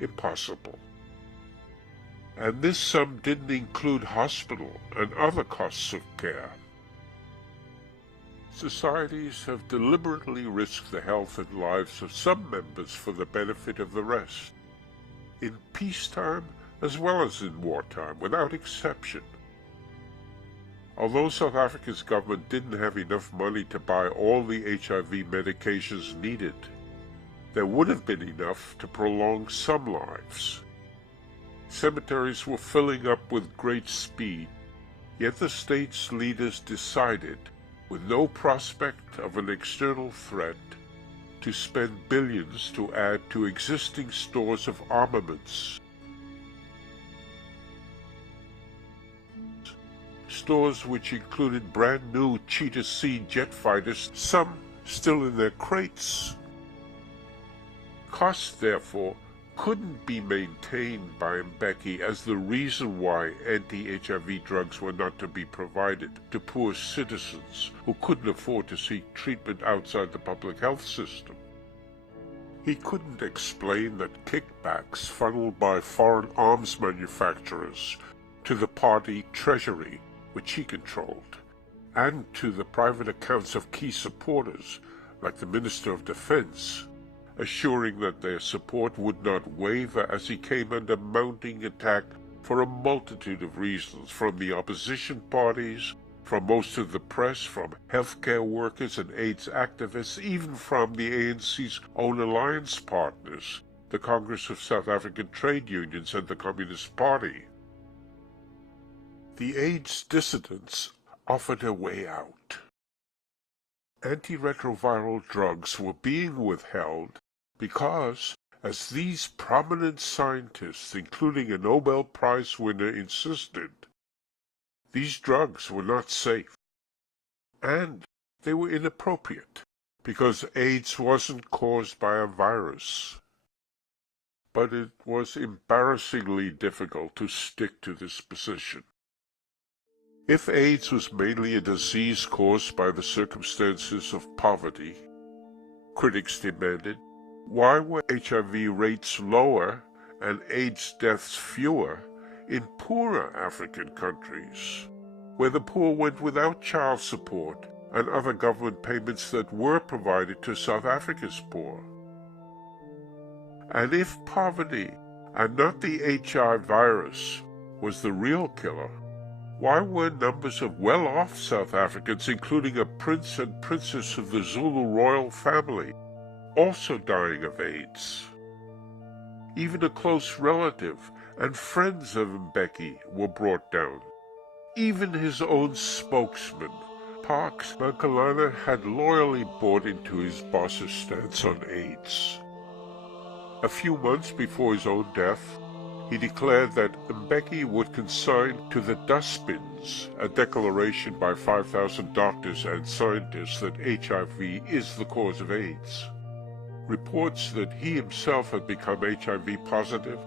Impossible. And this sum didn't include hospital and other costs of care. Societies have deliberately risked the health and lives of some members for the benefit of the rest, in peacetime as well as in wartime, without exception. Although South Africa's government didn't have enough money to buy all the HIV medications needed, there would have been enough to prolong some lives. Cemeteries were filling up with great speed, yet the state's leaders decided, with no prospect of an external threat, to spend billions to add to existing stores of armaments. Stores which included brand new Cheetah C jet fighters, some still in their crates. Costs, therefore, couldn't be maintained by Mbeki as the reason why anti-HIV drugs were not to be provided to poor citizens who couldn't afford to seek treatment outside the public health system. He couldn't explain that kickbacks funneled by foreign arms manufacturers to the party treasury, which he controlled, and to the private accounts of key supporters, like the Minister of Defense, assuring that their support would not waver as he came under mounting attack for a multitude of reasons, from the opposition parties, from most of the press, from healthcare workers and AIDS activists, even from the ANC's own alliance partners, the Congress of South African Trade Unions and the Communist Party. The AIDS dissidents offered a way out. Antiretroviral drugs were being withheld because, as these prominent scientists, including a Nobel Prize winner, insisted, these drugs were not safe, and they were inappropriate, because AIDS wasn't caused by a virus. But it was embarrassingly difficult to stick to this position. If AIDS was mainly a disease caused by the circumstances of poverty, critics demanded, why were HIV rates lower and AIDS deaths fewer in poorer African countries, where the poor went without child support and other government payments that were provided to South Africa's poor? And if poverty, and not the HIV virus, was the real killer, why were numbers of well-off South Africans, including a prince and princess of the Zulu royal family, also dying of AIDS? Even a close relative and friends of Mbeki were brought down. Even his own spokesman, Parks Mankalana, had loyally bought into his boss's stance on AIDS. A few months before his own death, he declared that Mbeki would consign to the dustbins a declaration by 5,000 doctors and scientists that HIV is the cause of AIDS. Reports that he himself had become HIV positive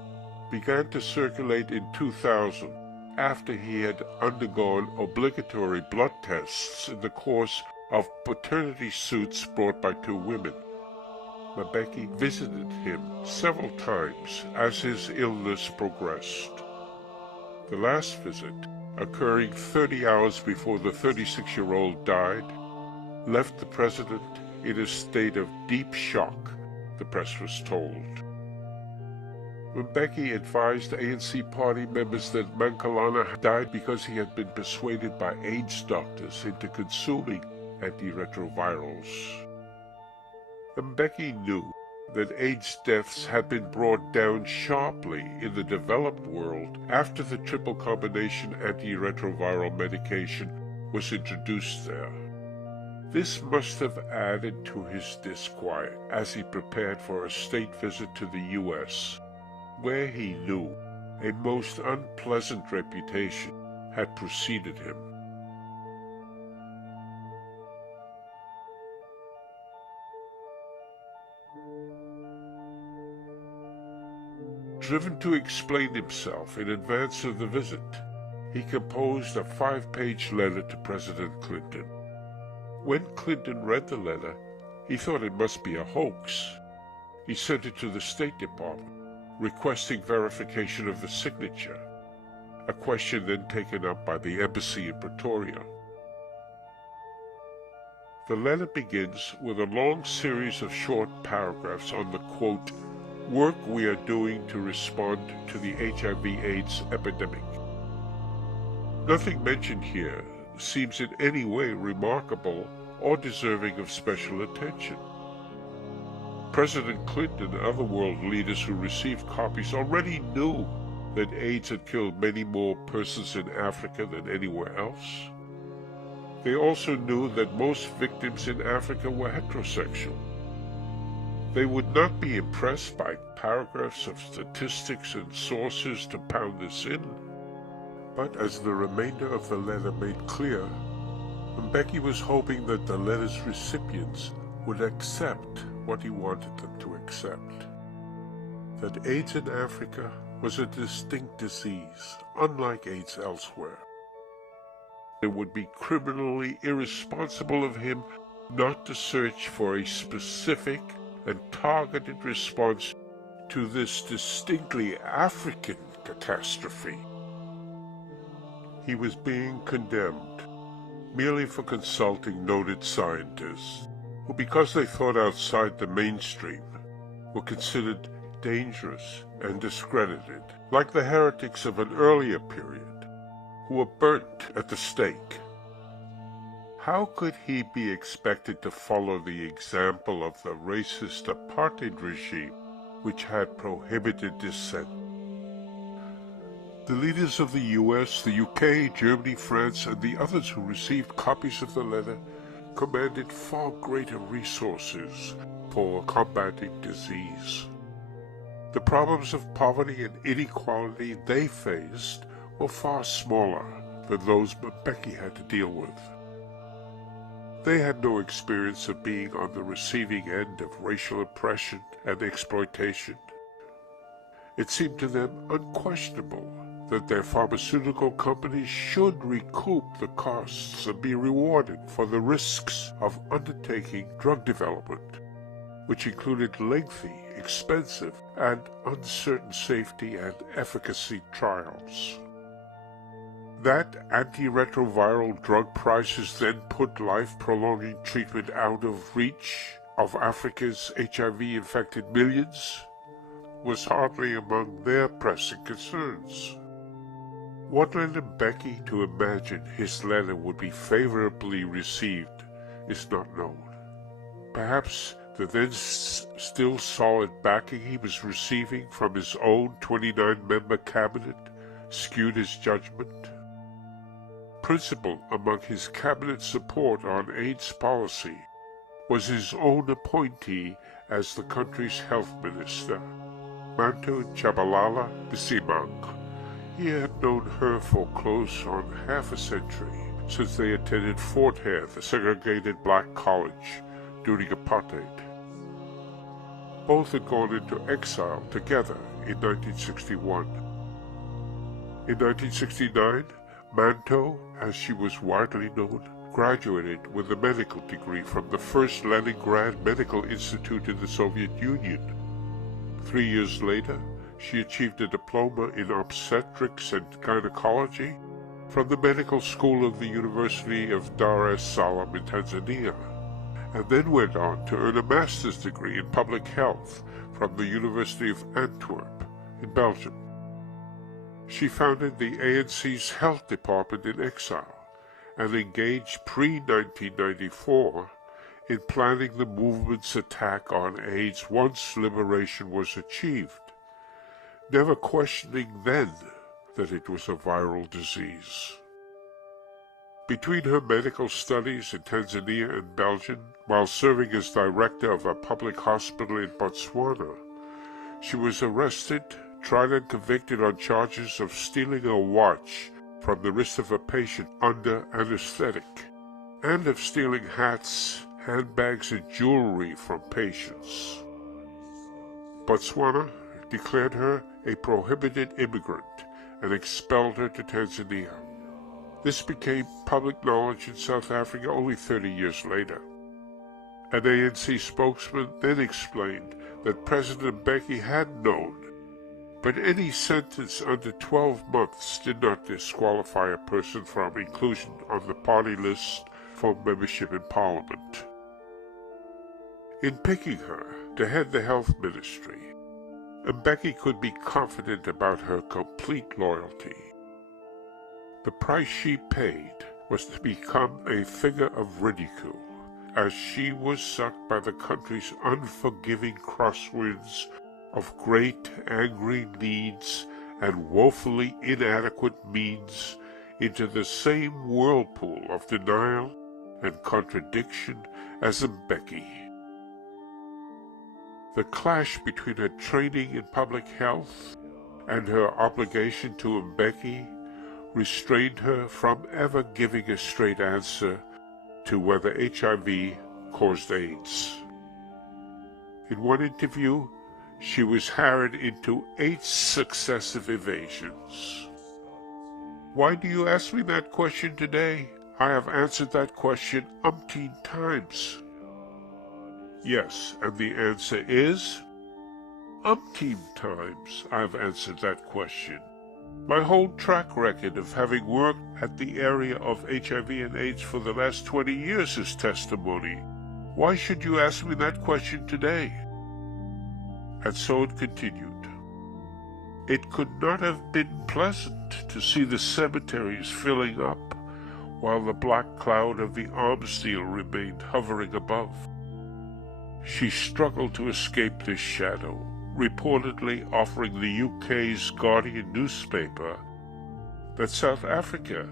began to circulate in 2000 after he had undergone obligatory blood tests in the course of paternity suits brought by 2 women. Mbeki visited him several times as his illness progressed. The last visit, occurring 30 hours before the 36-year-old died, left the president in a state of deep shock, the press was told. Mbeki advised ANC party members that Mankalana had died because he had been persuaded by AIDS doctors into consuming antiretrovirals. Mbeki knew that AIDS deaths had been brought down sharply in the developed world after the triple combination antiretroviral medication was introduced there. This must have added to his disquiet as he prepared for a state visit to the U.S., where he knew a most unpleasant reputation had preceded him. Driven to explain himself in advance of the visit, he composed a 5-page letter to President Clinton. When Clinton read the letter, he thought it must be a hoax. He sent it to the State Department, requesting verification of the signature, a question then taken up by the embassy in Pretoria. The letter begins with a long series of short paragraphs on the, quote, work we are doing to respond to the HIV/AIDS epidemic. Nothing mentioned here seems in any way remarkable or deserving of special attention. President Clinton and other world leaders who received copies already knew that AIDS had killed many more persons in Africa than anywhere else. They also knew that most victims in Africa were heterosexual. They would not be impressed by paragraphs of statistics and sources to pound this in. But as the remainder of the letter made clear, Mbeki was hoping that the letter's recipients would accept what he wanted them to accept. That AIDS in Africa was a distinct disease, unlike AIDS elsewhere. It would be criminally irresponsible of him not to search for a specific and targeted response to this distinctly African catastrophe. He was being condemned merely for consulting noted scientists who, because they thought outside the mainstream, were considered dangerous and discredited, like the heretics of an earlier period, who were burnt at the stake. How could he be expected to follow the example of the racist apartheid regime which had prohibited dissent? The leaders of the US, the UK, Germany, France, and the others who received copies of the letter commanded far greater resources for combating disease. The problems of poverty and inequality they faced were far smaller than those Mbeki had to deal with. They had no experience of being on the receiving end of racial oppression and exploitation. It seemed to them unquestionable that their pharmaceutical companies should recoup the costs and be rewarded for the risks of undertaking drug development, which included lengthy, expensive, and uncertain safety and efficacy trials. That antiretroviral drug prices then put life-prolonging treatment out of reach of Africa's HIV-infected millions was hardly among their pressing concerns. What led Mbeki to imagine his letter would be favorably received is not known. Perhaps the then still solid backing he was receiving from his own 29-member cabinet skewed his judgment. Principal among his cabinet support on AIDS policy was his own appointee as the country's health minister, Manto Chabalala Bisimang. He had known her for close on half a century, since they attended Fort Hare, the segregated black college, during apartheid. Both had gone into exile together in 1961. In 1969, Manto, as she was widely known, graduated with a medical degree from the first Leningrad Medical Institute in the Soviet Union. 3 years later, she achieved a diploma in obstetrics and gynecology from the Medical School of the University of Dar es Salaam in Tanzania, and then went on to earn a master's degree in public health from the University of Antwerp in Belgium. She founded the ANC's health department in exile and engaged pre-1994 in planning the movement's attack on AIDS once liberation was achieved, never questioning then that it was a viral disease. Between her medical studies in Tanzania and Belgium, while serving as director of a public hospital in Botswana, she was arrested, tried and convicted on charges of stealing a watch from the wrist of a patient under anesthetic, and of stealing hats, handbags, and jewelry from patients. Botswana declared her a prohibited immigrant and expelled her to Tanzania. This became public knowledge in South Africa only 30 years later. An ANC spokesman then explained that President Mbeki had known, but any sentence under 12 months did not disqualify a person from inclusion on the party list for membership in Parliament. In picking her to head the health ministry, Mbeki could be confident about her complete loyalty. The price she paid was to become a figure of ridicule, as she was sucked by the country's unforgiving crosswinds of great angry needs and woefully inadequate means into the same whirlpool of denial and contradiction as Mbeki. The clash between her training in public health and her obligation to Mbeki restrained her from ever giving a straight answer to whether HIV caused AIDS. In one interview, she was harried into 8 successive evasions. Why do you ask me that question today? I have answered that question umpteen times. Yes, and the answer is, umpteen times I've answered that question. My whole track record of having worked at the area of HIV and AIDS for the last 20 years is testimony. Why should you ask me that question today? And so it continued. It could not have been pleasant to see the cemeteries filling up while the black cloud of the arms deal remained hovering above. She struggled to escape this shadow, reportedly offering the UK's Guardian newspaper that South Africa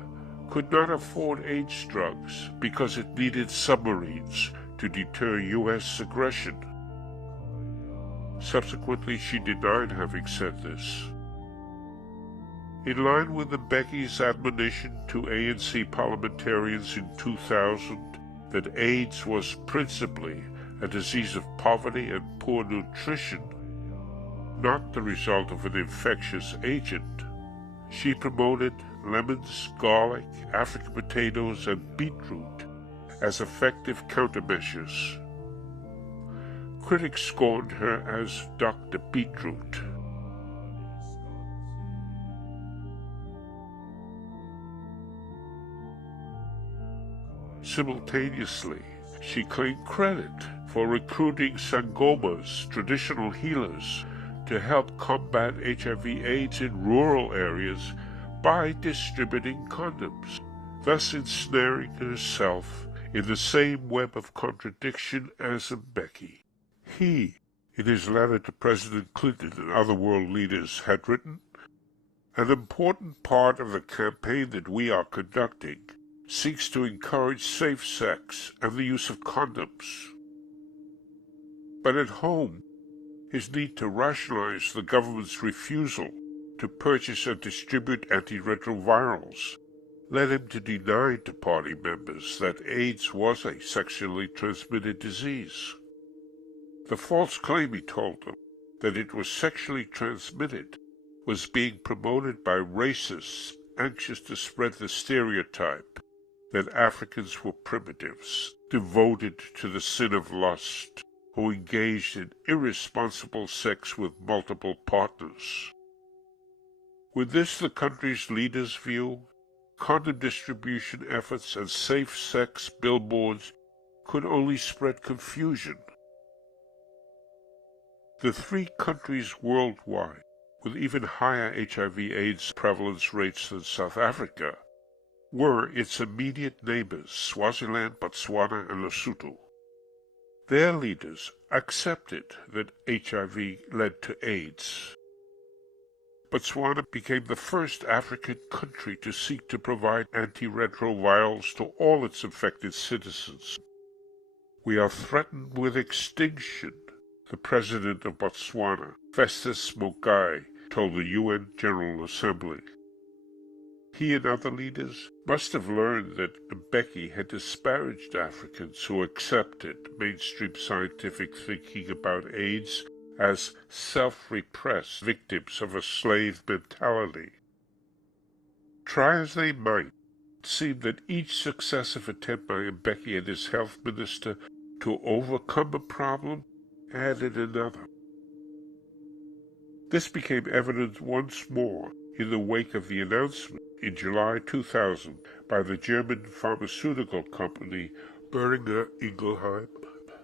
could not afford AIDS drugs because it needed submarines to deter US aggression. Subsequently, she denied having said this. In line with Mbeki's admonition to ANC parliamentarians in 2000 that AIDS was principally a disease of poverty and poor nutrition, not the result of an infectious agent, she promoted lemons, garlic, African potatoes, and beetroot as effective countermeasures. Critics scorned her as Dr. Beetroot. Simultaneously, she claimed credit for recruiting sangomas, traditional healers, to help combat HIV/AIDS in rural areas by distributing condoms, thus ensnaring herself in the same web of contradiction as Mbeki. He, in his letter to President Clinton and other world leaders, had written, "An important part of the campaign that we are conducting seeks to encourage safe sex and the use of condoms." But at home, his need to rationalize the government's refusal to purchase and distribute antiretrovirals led him to deny to party members that AIDS was a sexually transmitted disease. The false claim, he told them, that it was sexually transmitted was being promoted by racists anxious to spread the stereotype that Africans were primitives, devoted to the sin of lust, who engaged in irresponsible sex with multiple partners. With this the country's leaders' view, condom distribution efforts and safe sex billboards could only spread confusion. The 3 countries worldwide with even higher HIV/AIDS prevalence rates than South Africa, were its immediate neighbors, Swaziland, Botswana, and Lesotho. Their leaders accepted that HIV led to AIDS. Botswana became the first African country to seek to provide antiretrovirals to all its infected citizens. "We are threatened with extinction," the president of Botswana, Festus Mogae, told the UN General Assembly. He and other leaders must have learned that Mbeki had disparaged Africans who accepted mainstream scientific thinking about AIDS as self-repressed victims of a slave mentality. Try as they might, it seemed that each successive attempt by Mbeki and his health minister to overcome a problem added another. This became evident once more in the wake of the announcement in July 2000 by the German pharmaceutical company Boehringer Ingelheim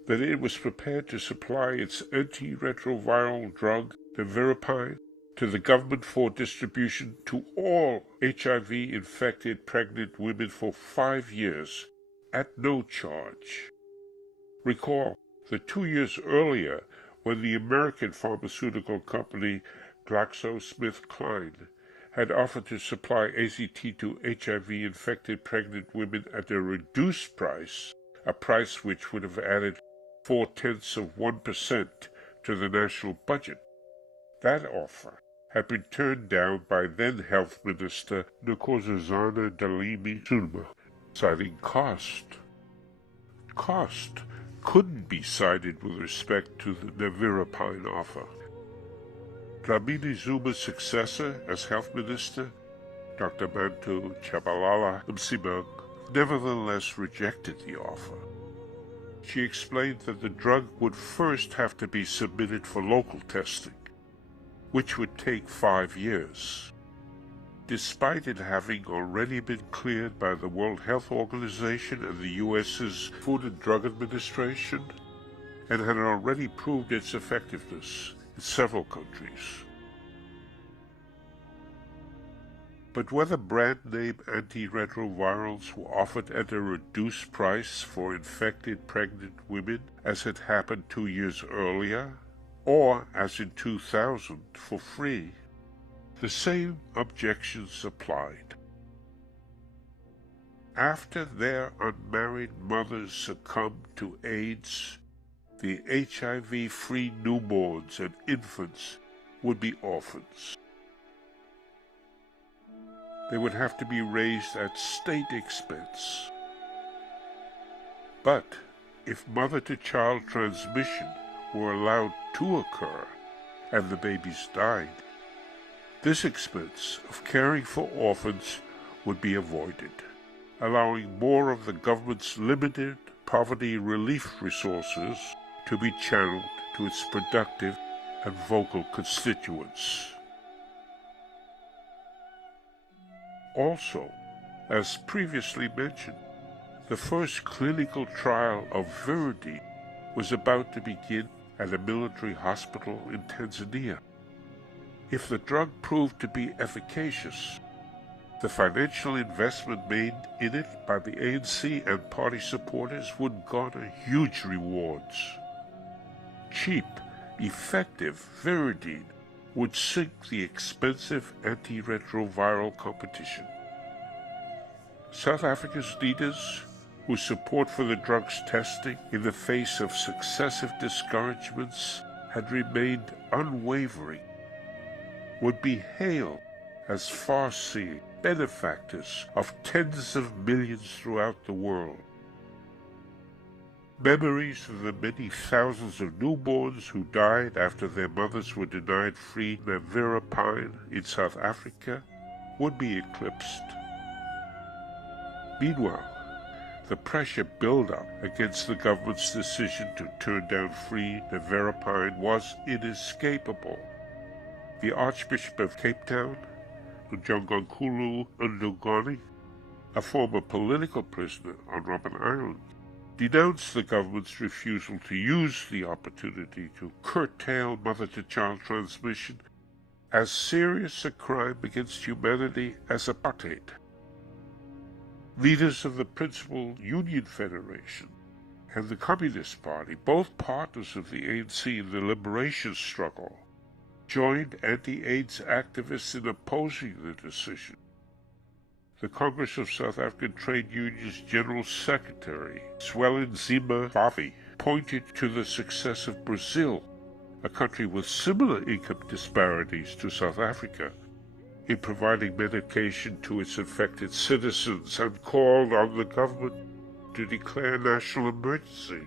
that it was prepared to supply its antiretroviral drug, nevirapine, to the government for distribution to all HIV-infected pregnant women for 5 years at no charge. Recall that 2 years earlier, when the American pharmaceutical company GlaxoSmithKline had offered to supply AZT to HIV-infected pregnant women at a reduced price, a price which would have added 0.4% to the national budget. That offer had been turned down by then Health Minister Nkosazana Dlamini-Zuma, citing cost. Cost couldn't be cited with respect to the nevirapine offer. Dlamini-Zuma's successor as health minister, Dr. Manto Tshabalala Msimang, nevertheless rejected the offer. She explained that the drug would first have to be submitted for local testing, which would take 5 years. Despite it having already been cleared by the World Health Organization and the U.S.'s Food and Drug Administration, and had already proved its effectiveness in several countries. But whether brand-name antiretrovirals were offered at a reduced price for infected pregnant women, as had happened 2 years earlier, or, as in 2000, for free, the same objections applied. After their unmarried mothers succumbed to AIDS, the HIV-free newborns and infants would be orphans. They would have to be raised at state expense. But if mother-to-child transmission were allowed to occur and the babies died, this expense of caring for orphans would be avoided, allowing more of the government's limited poverty relief resources to be channeled to its productive and vocal constituents. Also, as previously mentioned, the first clinical trial of Viridine was about to begin at a military hospital in Tanzania. If the drug proved to be efficacious, the financial investment made in it by the ANC and party supporters would garner huge rewards. Cheap, effective Viridine would sink the expensive antiretroviral competition. South Africa's leaders, whose support for the drug's testing in the face of successive discouragements had remained unwavering, would be hailed as far-seeing benefactors of tens of millions throughout the world. Memories of the many thousands of newborns who died after their mothers were denied free nevirapine in South Africa would be eclipsed. Meanwhile, the pressure build-up against the government's decision to turn down free nevirapine was inescapable. The Archbishop of Cape Town, Njongonkulu Ndungane, a former political prisoner on Robben Island, denounced the government's refusal to use the opportunity to curtail mother-to-child transmission as serious a crime against humanity as apartheid. Leaders of the principal Union Federation and the Communist Party, both partners of the ANC in the liberation struggle, joined anti-AIDS activists in opposing the decision. The Congress of South African Trade Unions General Secretary, Zwelinzima Vavi, pointed to the success of Brazil, a country with similar income disparities to South Africa, in providing medication to its infected citizens, and called on the government to declare national emergency.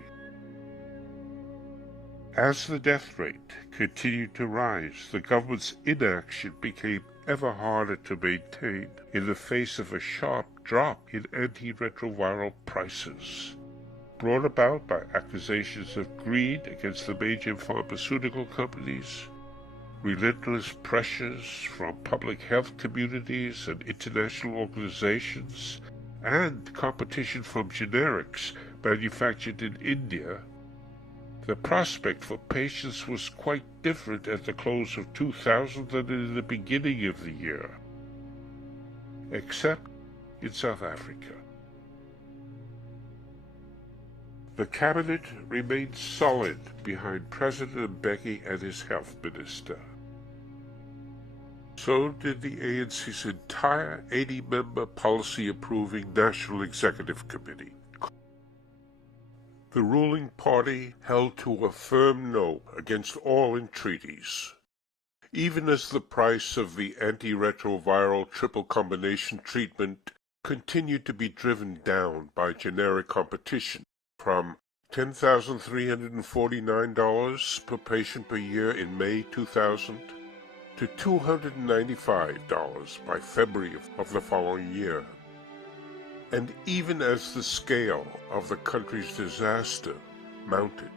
As the death rate continued to rise, the government's inaction became ever harder to maintain in the face of a sharp drop in antiretroviral prices, brought about by accusations of greed against the major pharmaceutical companies, relentless pressures from public health communities and international organizations, and competition from generics manufactured in India. The prospect for patients was quite different at the close of 2000 than in the beginning of the year, except in South Africa. The cabinet remained solid behind President Mbeki and his health minister. So did the ANC's entire 80-member policy-approving National Executive Committee. The ruling party held to a firm no against all entreaties, even as the price of the antiretroviral triple combination treatment continued to be driven down by generic competition from $10,349 per patient per year in May 2000 to $295 by February of the following year. And even as the scale of the country's disaster mounted.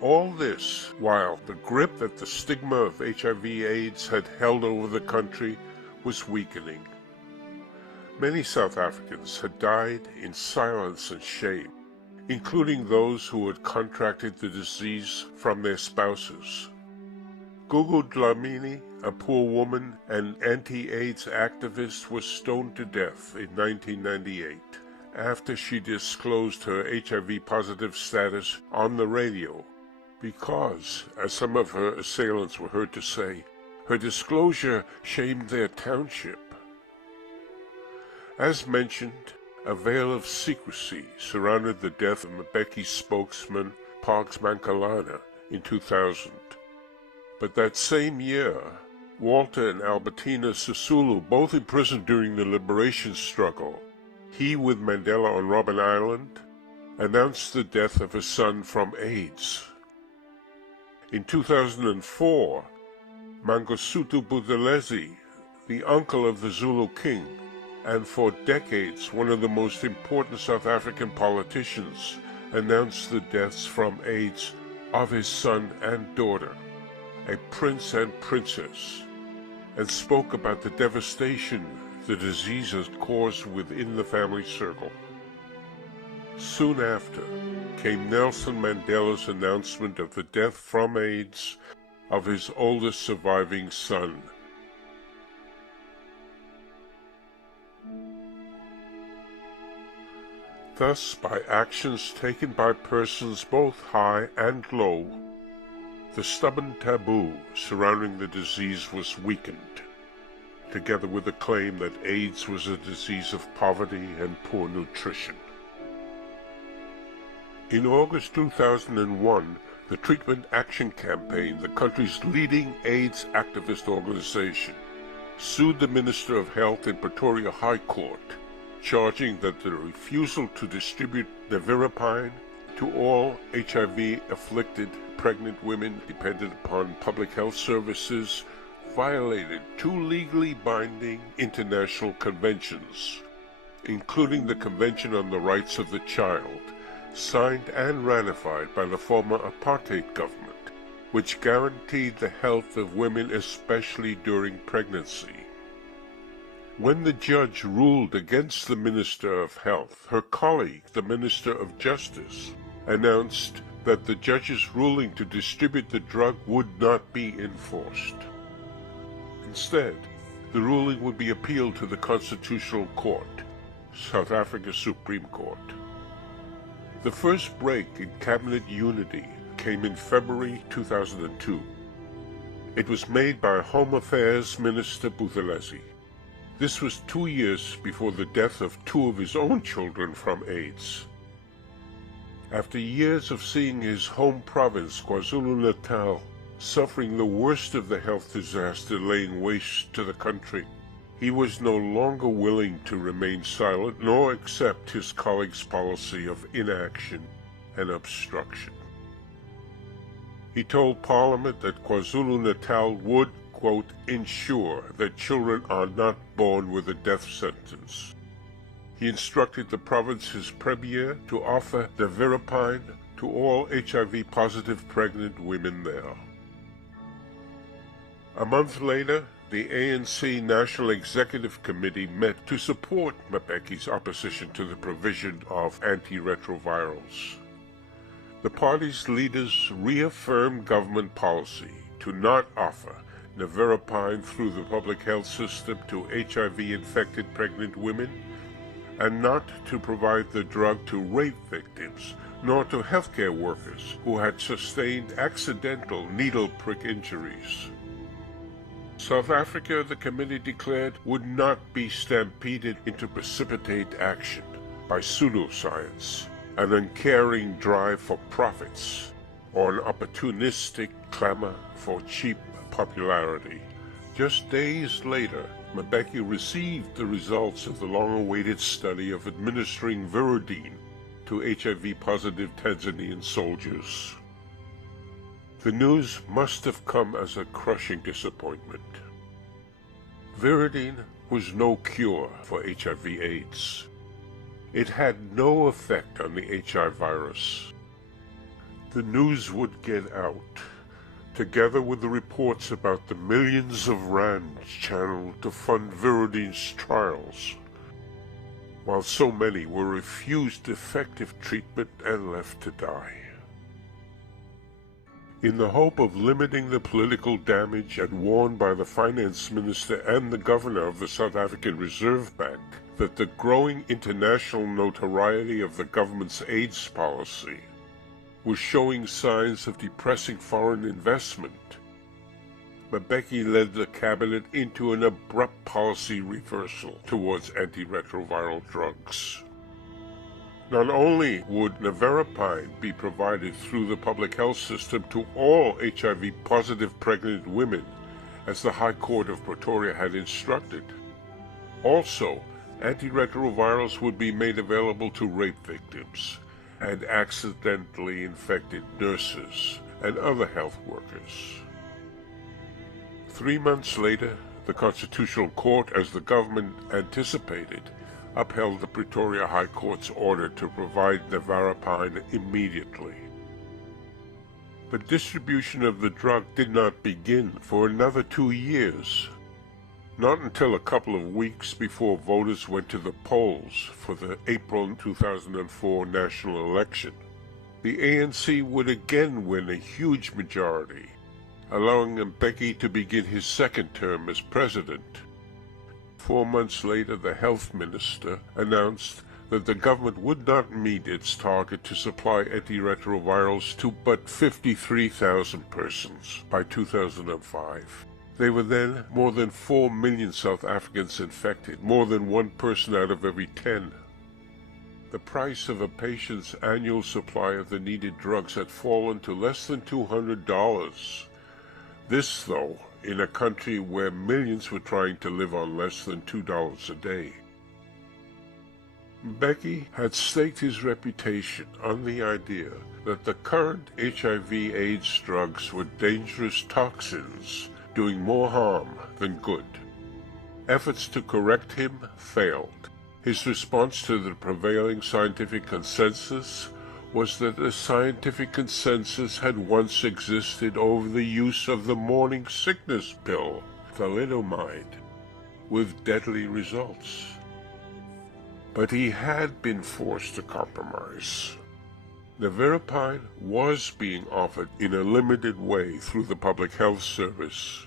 All this while the grip that the stigma of HIV/AIDS had held over the country was weakening. Many South Africans had died in silence and shame, including those who had contracted the disease from their spouses. Gugu Dlamini, a poor woman and anti-AIDS activist, was stoned to death in 1998 after she disclosed her HIV-positive status on the radio because, as some of her assailants were heard to say, her disclosure shamed their township. As mentioned, a veil of secrecy surrounded the death of Mbeki's spokesman, Parks Mankalana, in 2000. But that same year, Walter and Albertina Sisulu, both imprisoned during the liberation struggle, he with Mandela on Robben Island, announced the death of his son from AIDS. In 2004, Mangosuthu Buthelezi, the uncle of the Zulu king, and for decades one of the most important South African politicians, announced the deaths from AIDS of his son and daughter, a prince and princess, and spoke about the devastation the disease has caused within the family circle. Soon after came Nelson Mandela's announcement of the death from AIDS of his oldest surviving son. Thus, by actions taken by persons both high and low, the stubborn taboo surrounding the disease was weakened, together with the claim that AIDS was a disease of poverty and poor nutrition. In August 2001, the Treatment Action Campaign, the country's leading AIDS activist organization, sued the Minister of Health in Pretoria High Court, charging that the refusal to distribute nevirapine to all HIV-afflicted pregnant women dependent upon public health services violated two legally binding international conventions, including the Convention on the Rights of the Child, signed and ratified by the former apartheid government, which guaranteed the health of women especially during pregnancy. When the judge ruled against the Minister of Health, her colleague, the Minister of Justice, announced that the judge's ruling to distribute the drug would not be enforced. Instead, the ruling would be appealed to the Constitutional Court, South Africa's Supreme Court. The first break in cabinet unity came in February 2002. It was made by Home Affairs Minister Buthelezi. This was 2 years before the death of 2 of his own children from AIDS. After years of seeing his home province, KwaZulu-Natal, suffering the worst of the health disaster laying waste to the country, he was no longer willing to remain silent nor accept his colleagues' policy of inaction and obstruction. He told Parliament that KwaZulu-Natal would, quote, ensure that children are not born with a death sentence. He instructed the province's premier to offer nevirapine to all HIV-positive pregnant women there. A month later, the ANC National Executive Committee met to support Mbeki's opposition to the provision of antiretrovirals. The party's leaders reaffirmed government policy to not offer nevirapine through the public health system to HIV-infected pregnant women, and not to provide the drug to rape victims, nor to healthcare workers who had sustained accidental needle prick injuries. South Africa, the committee declared, would not be stampeded into precipitate action by pseudoscience, an uncaring drive for profits, or an opportunistic clamor for cheap popularity. Just days later, Mbeki received the results of the long-awaited study of administering Viridine to HIV-positive Tanzanian soldiers. The news must have come as a crushing disappointment. Viridine was no cure for HIV/AIDS. It had no effect on the HIV virus. The news would get out, together with the reports about the millions of rands channeled to fund Viridine's trials, while so many were refused effective treatment and left to die. In the hope of limiting the political damage and warned by the finance minister and the governor of the South African Reserve Bank that the growing international notoriety of the government's AIDS policy was showing signs of depressing foreign investment, Mbeki led the cabinet into an abrupt policy reversal towards antiretroviral drugs. Not only would nevirapine be provided through the public health system to all HIV-positive pregnant women, as the High Court of Pretoria had instructed, also antiretrovirals would be made available to rape victims and accidentally infected nurses and other health workers. 3 months later, the Constitutional Court, as the government anticipated, upheld the Pretoria High Court's order to provide nevirapine immediately. But distribution of the drug did not begin for another 2 years, not until a couple of weeks before voters went to the polls for the April 2004 national election. The ANC would again win a huge majority, allowing Mbeki to begin his second term as president. 4 months later, the health minister announced that the government would not meet its target to supply antiretrovirals to but 53,000 persons by 2005. There were then more than 4 million South Africans infected, more than 1 person out of every 10. The price of a patient's annual supply of the needed drugs had fallen to less than $200. This, though, in a country where millions were trying to live on less than $2 a day. Mbeki had staked his reputation on the idea that the current HIV/AIDS drugs were dangerous toxins, doing more harm than good. Efforts to correct him failed. His response to the prevailing scientific consensus was that the scientific consensus had once existed over the use of the morning sickness pill, thalidomide, with deadly results. But he had been forced to compromise. Nevirapine was being offered in a limited way through the Public Health Service.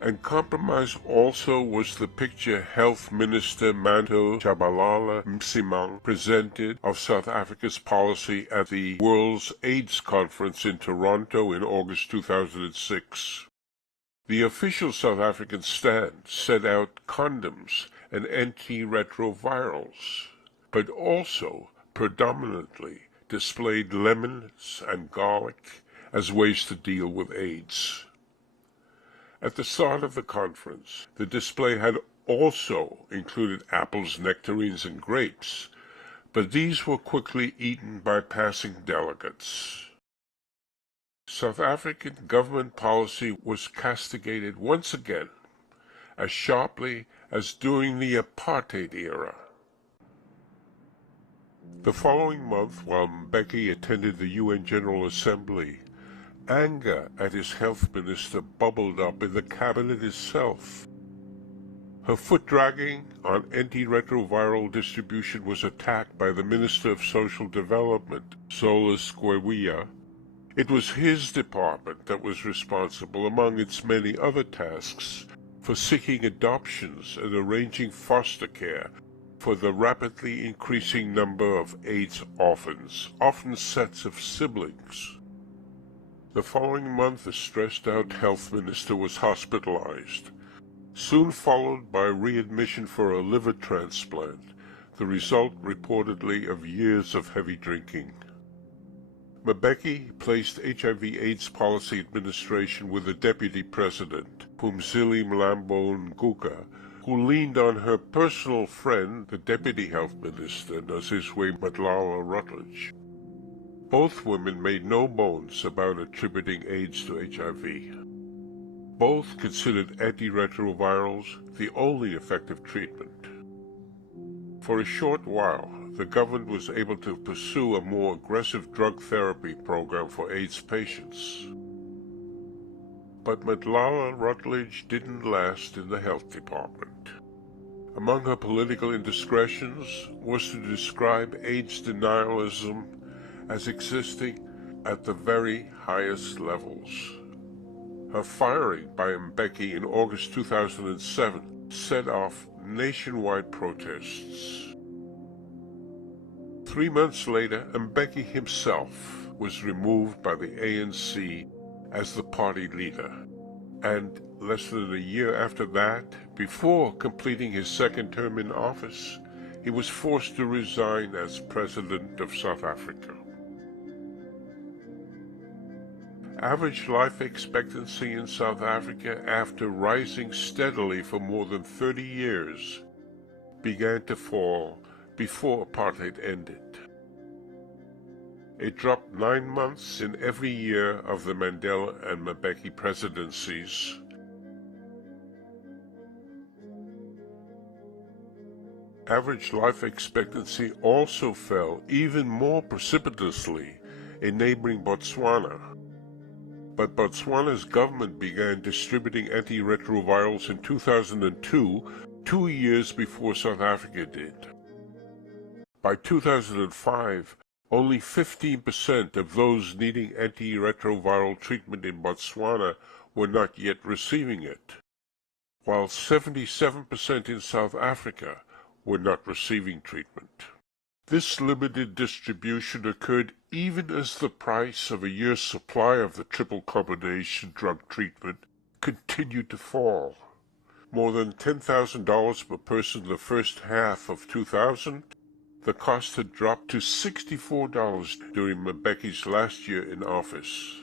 And compromise also was the picture Health Minister Manto Tshabalala Msimang presented of South Africa's policy at the World's AIDS Conference in Toronto in August 2006. The official South African stand set out condoms and antiretrovirals, but also predominantly displayed lemons and garlic as ways to deal with AIDS. At the start of the conference, the display had also included apples, nectarines, and grapes, but these were quickly eaten by passing delegates. South African government policy was castigated once again, as sharply as during the apartheid era. The following month, while Mbeki attended the UN General Assembly, anger at his health minister bubbled up in the cabinet itself. Her foot-dragging on antiretroviral distribution was attacked by the Minister of Social Development, Zolas Gwewiya. It was his department that was responsible, among its many other tasks, for seeking adoptions and arranging foster care for the rapidly increasing number of AIDS orphans, often sets of siblings. The following month, the stressed-out health minister was hospitalized, soon followed by readmission for a liver transplant, the result reportedly of years of heavy drinking. Mbeki placed HIV/AIDS policy administration with the deputy president, Phumzile Mlambo Ngcuka, who leaned on her personal friend, the deputy health minister, Naziswe Madlala Rutledge. Both women made no bones about attributing AIDS to HIV. Both considered antiretrovirals the only effective treatment. For a short while, the government was able to pursue a more aggressive drug therapy program for AIDS patients. But Madlala Rutledge didn't last in the health department. Among her political indiscretions was to describe AIDS denialism as existing at the very highest levels. Her firing by Mbeki in August 2007 set off nationwide protests. 3 months later, Mbeki himself was removed by the ANC as the party leader, and less than a year after that, before completing his second term in office, he was forced to resign as President of South Africa. Average life expectancy in South Africa, after rising steadily for more than 30 years, began to fall before apartheid ended. It dropped 9 months in every year of the Mandela and Mbeki presidencies. Average life expectancy also fell even more precipitously in neighboring Botswana. But Botswana's government began distributing antiretrovirals in 2002, 2 years before South Africa did. By 2005, only 15% of those needing antiretroviral treatment in Botswana were not yet receiving it, while 77% in South Africa were not receiving treatment. This limited distribution occurred even as the price of a year's supply of the triple combination drug treatment continued to fall. More than $10,000 per person in the first half of 2000, the cost had dropped to $64 during Mbeki's last year in office.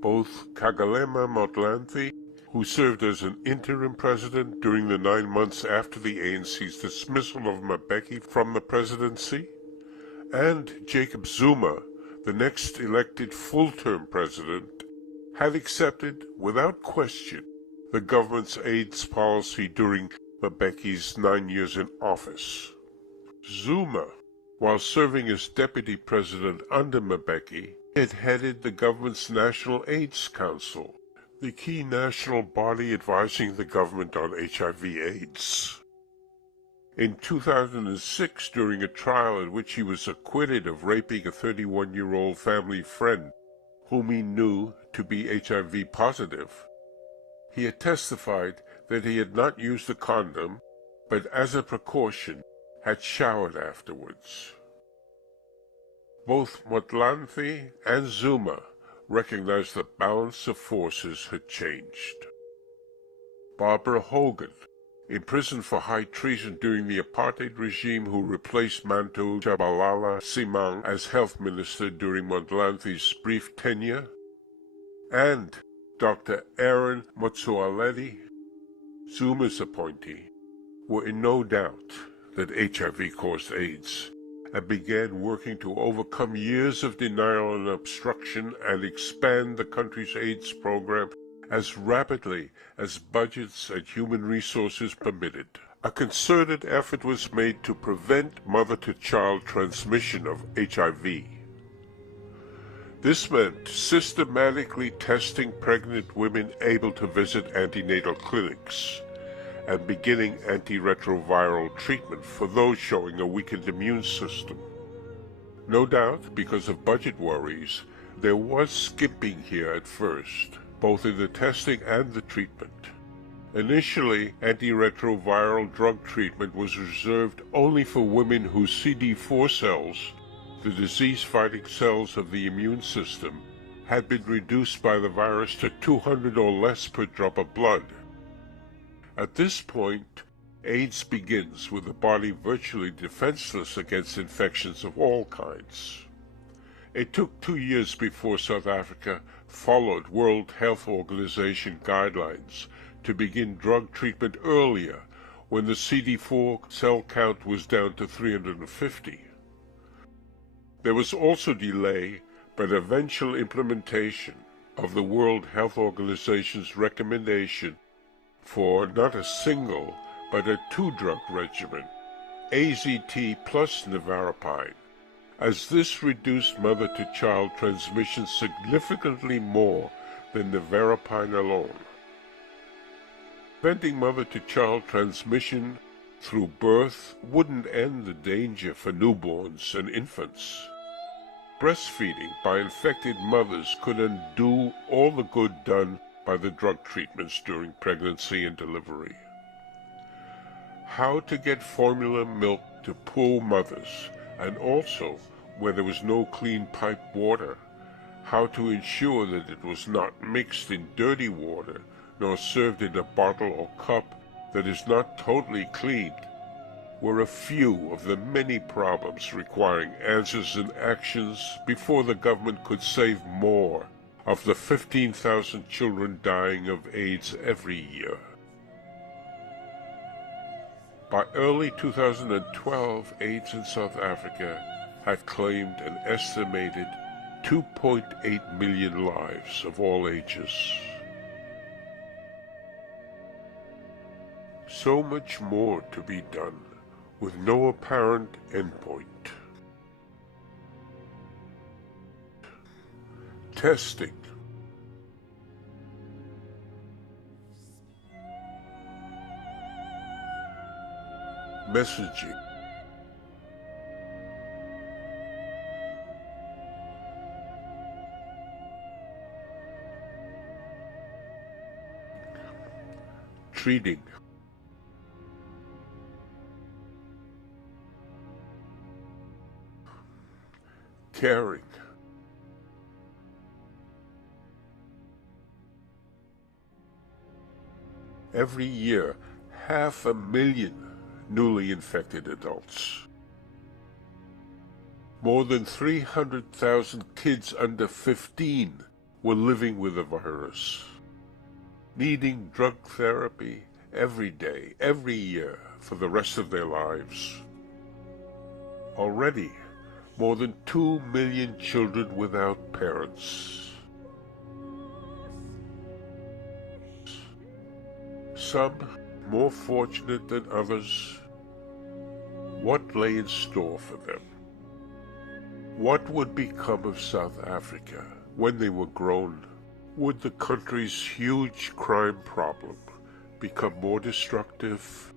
Both Kgalema Motlanthe, who served as an interim president during the 9 months after the ANC's dismissal of Mbeki from the presidency, and Jacob Zuma, the next elected full-term president, had accepted, without question, the government's AIDS policy during Mbeki's 9 years in office. Zuma, while serving as deputy president under Mbeki, had headed the government's National AIDS Council, the key national body advising the government on HIV/AIDS. In 2006, during a trial in which he was acquitted of raping a 31-year-old family friend whom he knew to be HIV positive, he had testified that he had not used a condom, but as a precaution had showered afterwards. Both Motlanthe and Zuma recognized the balance of forces had changed. Barbara Hogan, imprisoned for high treason during the apartheid regime, who replaced Manto Tshabalala Simang as health minister during Motlanthe's brief tenure, and Dr. Aaron Motsoaledi, Zuma's appointee, were in no doubt that HIV caused AIDS, and began working to overcome years of denial and obstruction and expand the country's AIDS program as rapidly as budgets and human resources permitted. A concerted effort was made to prevent mother-to-child transmission of HIV. This meant systematically testing pregnant women able to visit antenatal clinics and beginning antiretroviral treatment for those showing a weakened immune system. No doubt, because of budget worries, there was skimping here at first, both in the testing and the treatment. Initially, antiretroviral drug treatment was reserved only for women whose CD4 cells, the disease-fighting cells of the immune system, had been reduced by the virus to 200 or less per drop of blood. At this point, AIDS begins with the body virtually defenseless against infections of all kinds. It took 2 years before South Africa followed World Health Organization guidelines to begin drug treatment earlier, when the CD4 cell count was down to 350. There was also delay, but eventual implementation of the World Health Organization's recommendation for not a single, but a 2-drug regimen, AZT plus nevirapine, as this reduced mother-to-child transmission significantly more than nevirapine alone. Preventing mother-to-child transmission through birth wouldn't end the danger for newborns and infants. Breastfeeding by infected mothers could undo all the good done by the drug treatments during pregnancy and delivery. How to get formula milk to poor mothers, and also, where there was no clean piped water, how to ensure that it was not mixed in dirty water, nor served in a bottle or cup that is not totally clean, were a few of the many problems requiring answers and actions before the government could save more of the 15,000 children dying of AIDS every year. By early 2012, AIDS in South Africa had claimed an estimated 2.8 million lives of all ages. So much more to be done, with no apparent endpoint. Testing. Messaging. Treating. Caring. Every year, 500,000 newly infected adults. More than 300,000 kids under 15 were living with the virus, needing drug therapy every day, every year, for the rest of their lives. Already, more than 2 million children without parents. Some more fortunate than others. What lay in store for them? What would become of South Africa when they were grown? Would the country's huge crime problem become more destructive?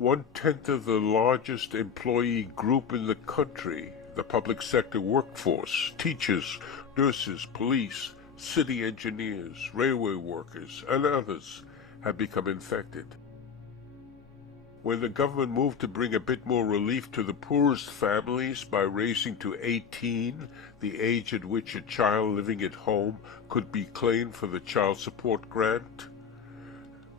1/10 of the largest employee group in the country, the public sector workforce, teachers, nurses, police, city engineers, railway workers, and others, have become infected. When the government moved to bring a bit more relief to the poorest families by raising to 18 the age at which a child living at home could be claimed for the child support grant,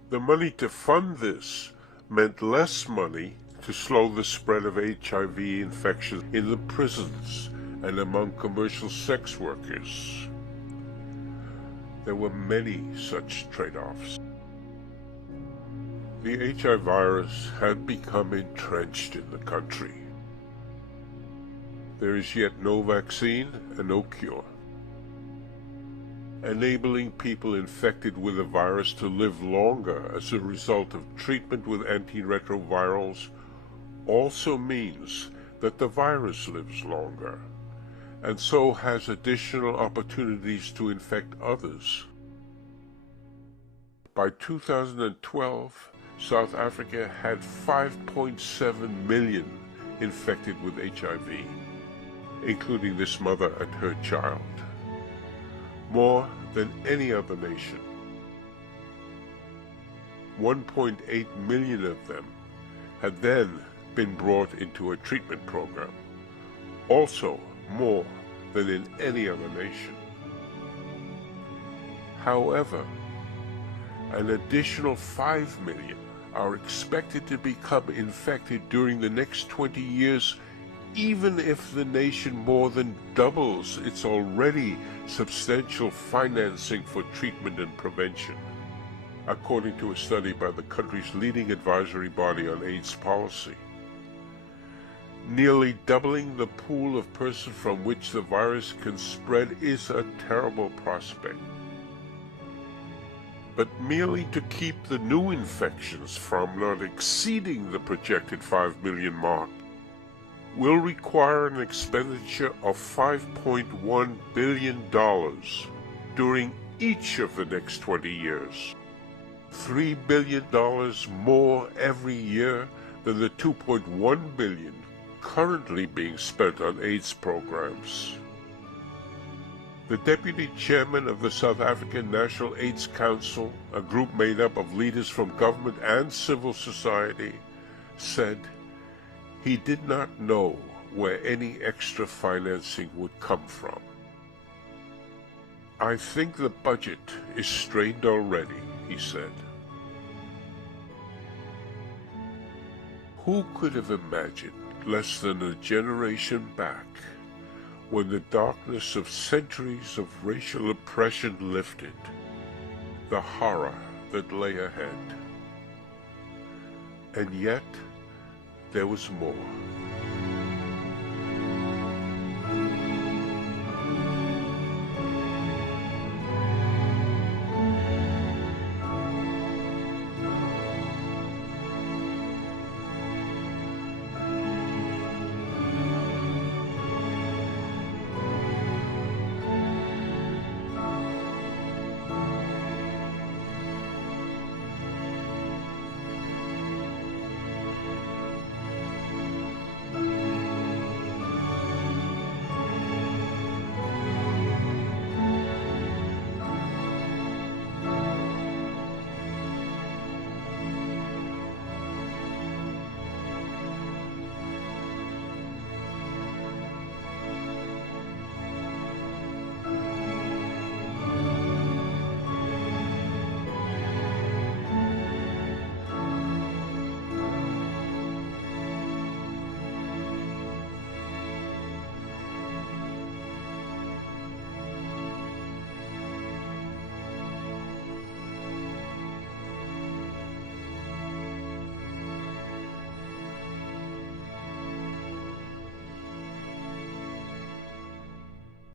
the money to fund this meant less money to slow the spread of HIV infections in the prisons and among commercial sex workers. There were many such trade-offs. The HIV virus had become entrenched in the country. There is yet no vaccine and no cure. Enabling people infected with the virus to live longer as a result of treatment with antiretrovirals also means that the virus lives longer, and so has additional opportunities to infect others. By 2012, South Africa had 5.7 million infected with HIV, including this mother and her child, more than any other nation. 1.8 million of them had then been brought into a treatment program, also more than in any other nation. However, an additional 5 million are expected to become infected during the next 20 years, even if the nation more than doubles its already substantial financing for treatment and prevention, according to a study by the country's leading advisory body on AIDS policy. Nearly doubling the pool of persons from which the virus can spread is a terrible prospect. But merely to keep the new infections from not exceeding the projected 5 million mark will require an expenditure of $5.1 billion during each of the next 20 years. $3 billion more every year than the $2.1 billion currently being spent on AIDS programs. The deputy chairman of the South African National AIDS Council, a group made up of leaders from government and civil society, said he did not know where any extra financing would come from. "I think the budget is strained already," he said. Who could have imagined less than a generation back, when the darkness of centuries of racial oppression lifted, the horror that lay ahead? And yet, there was more.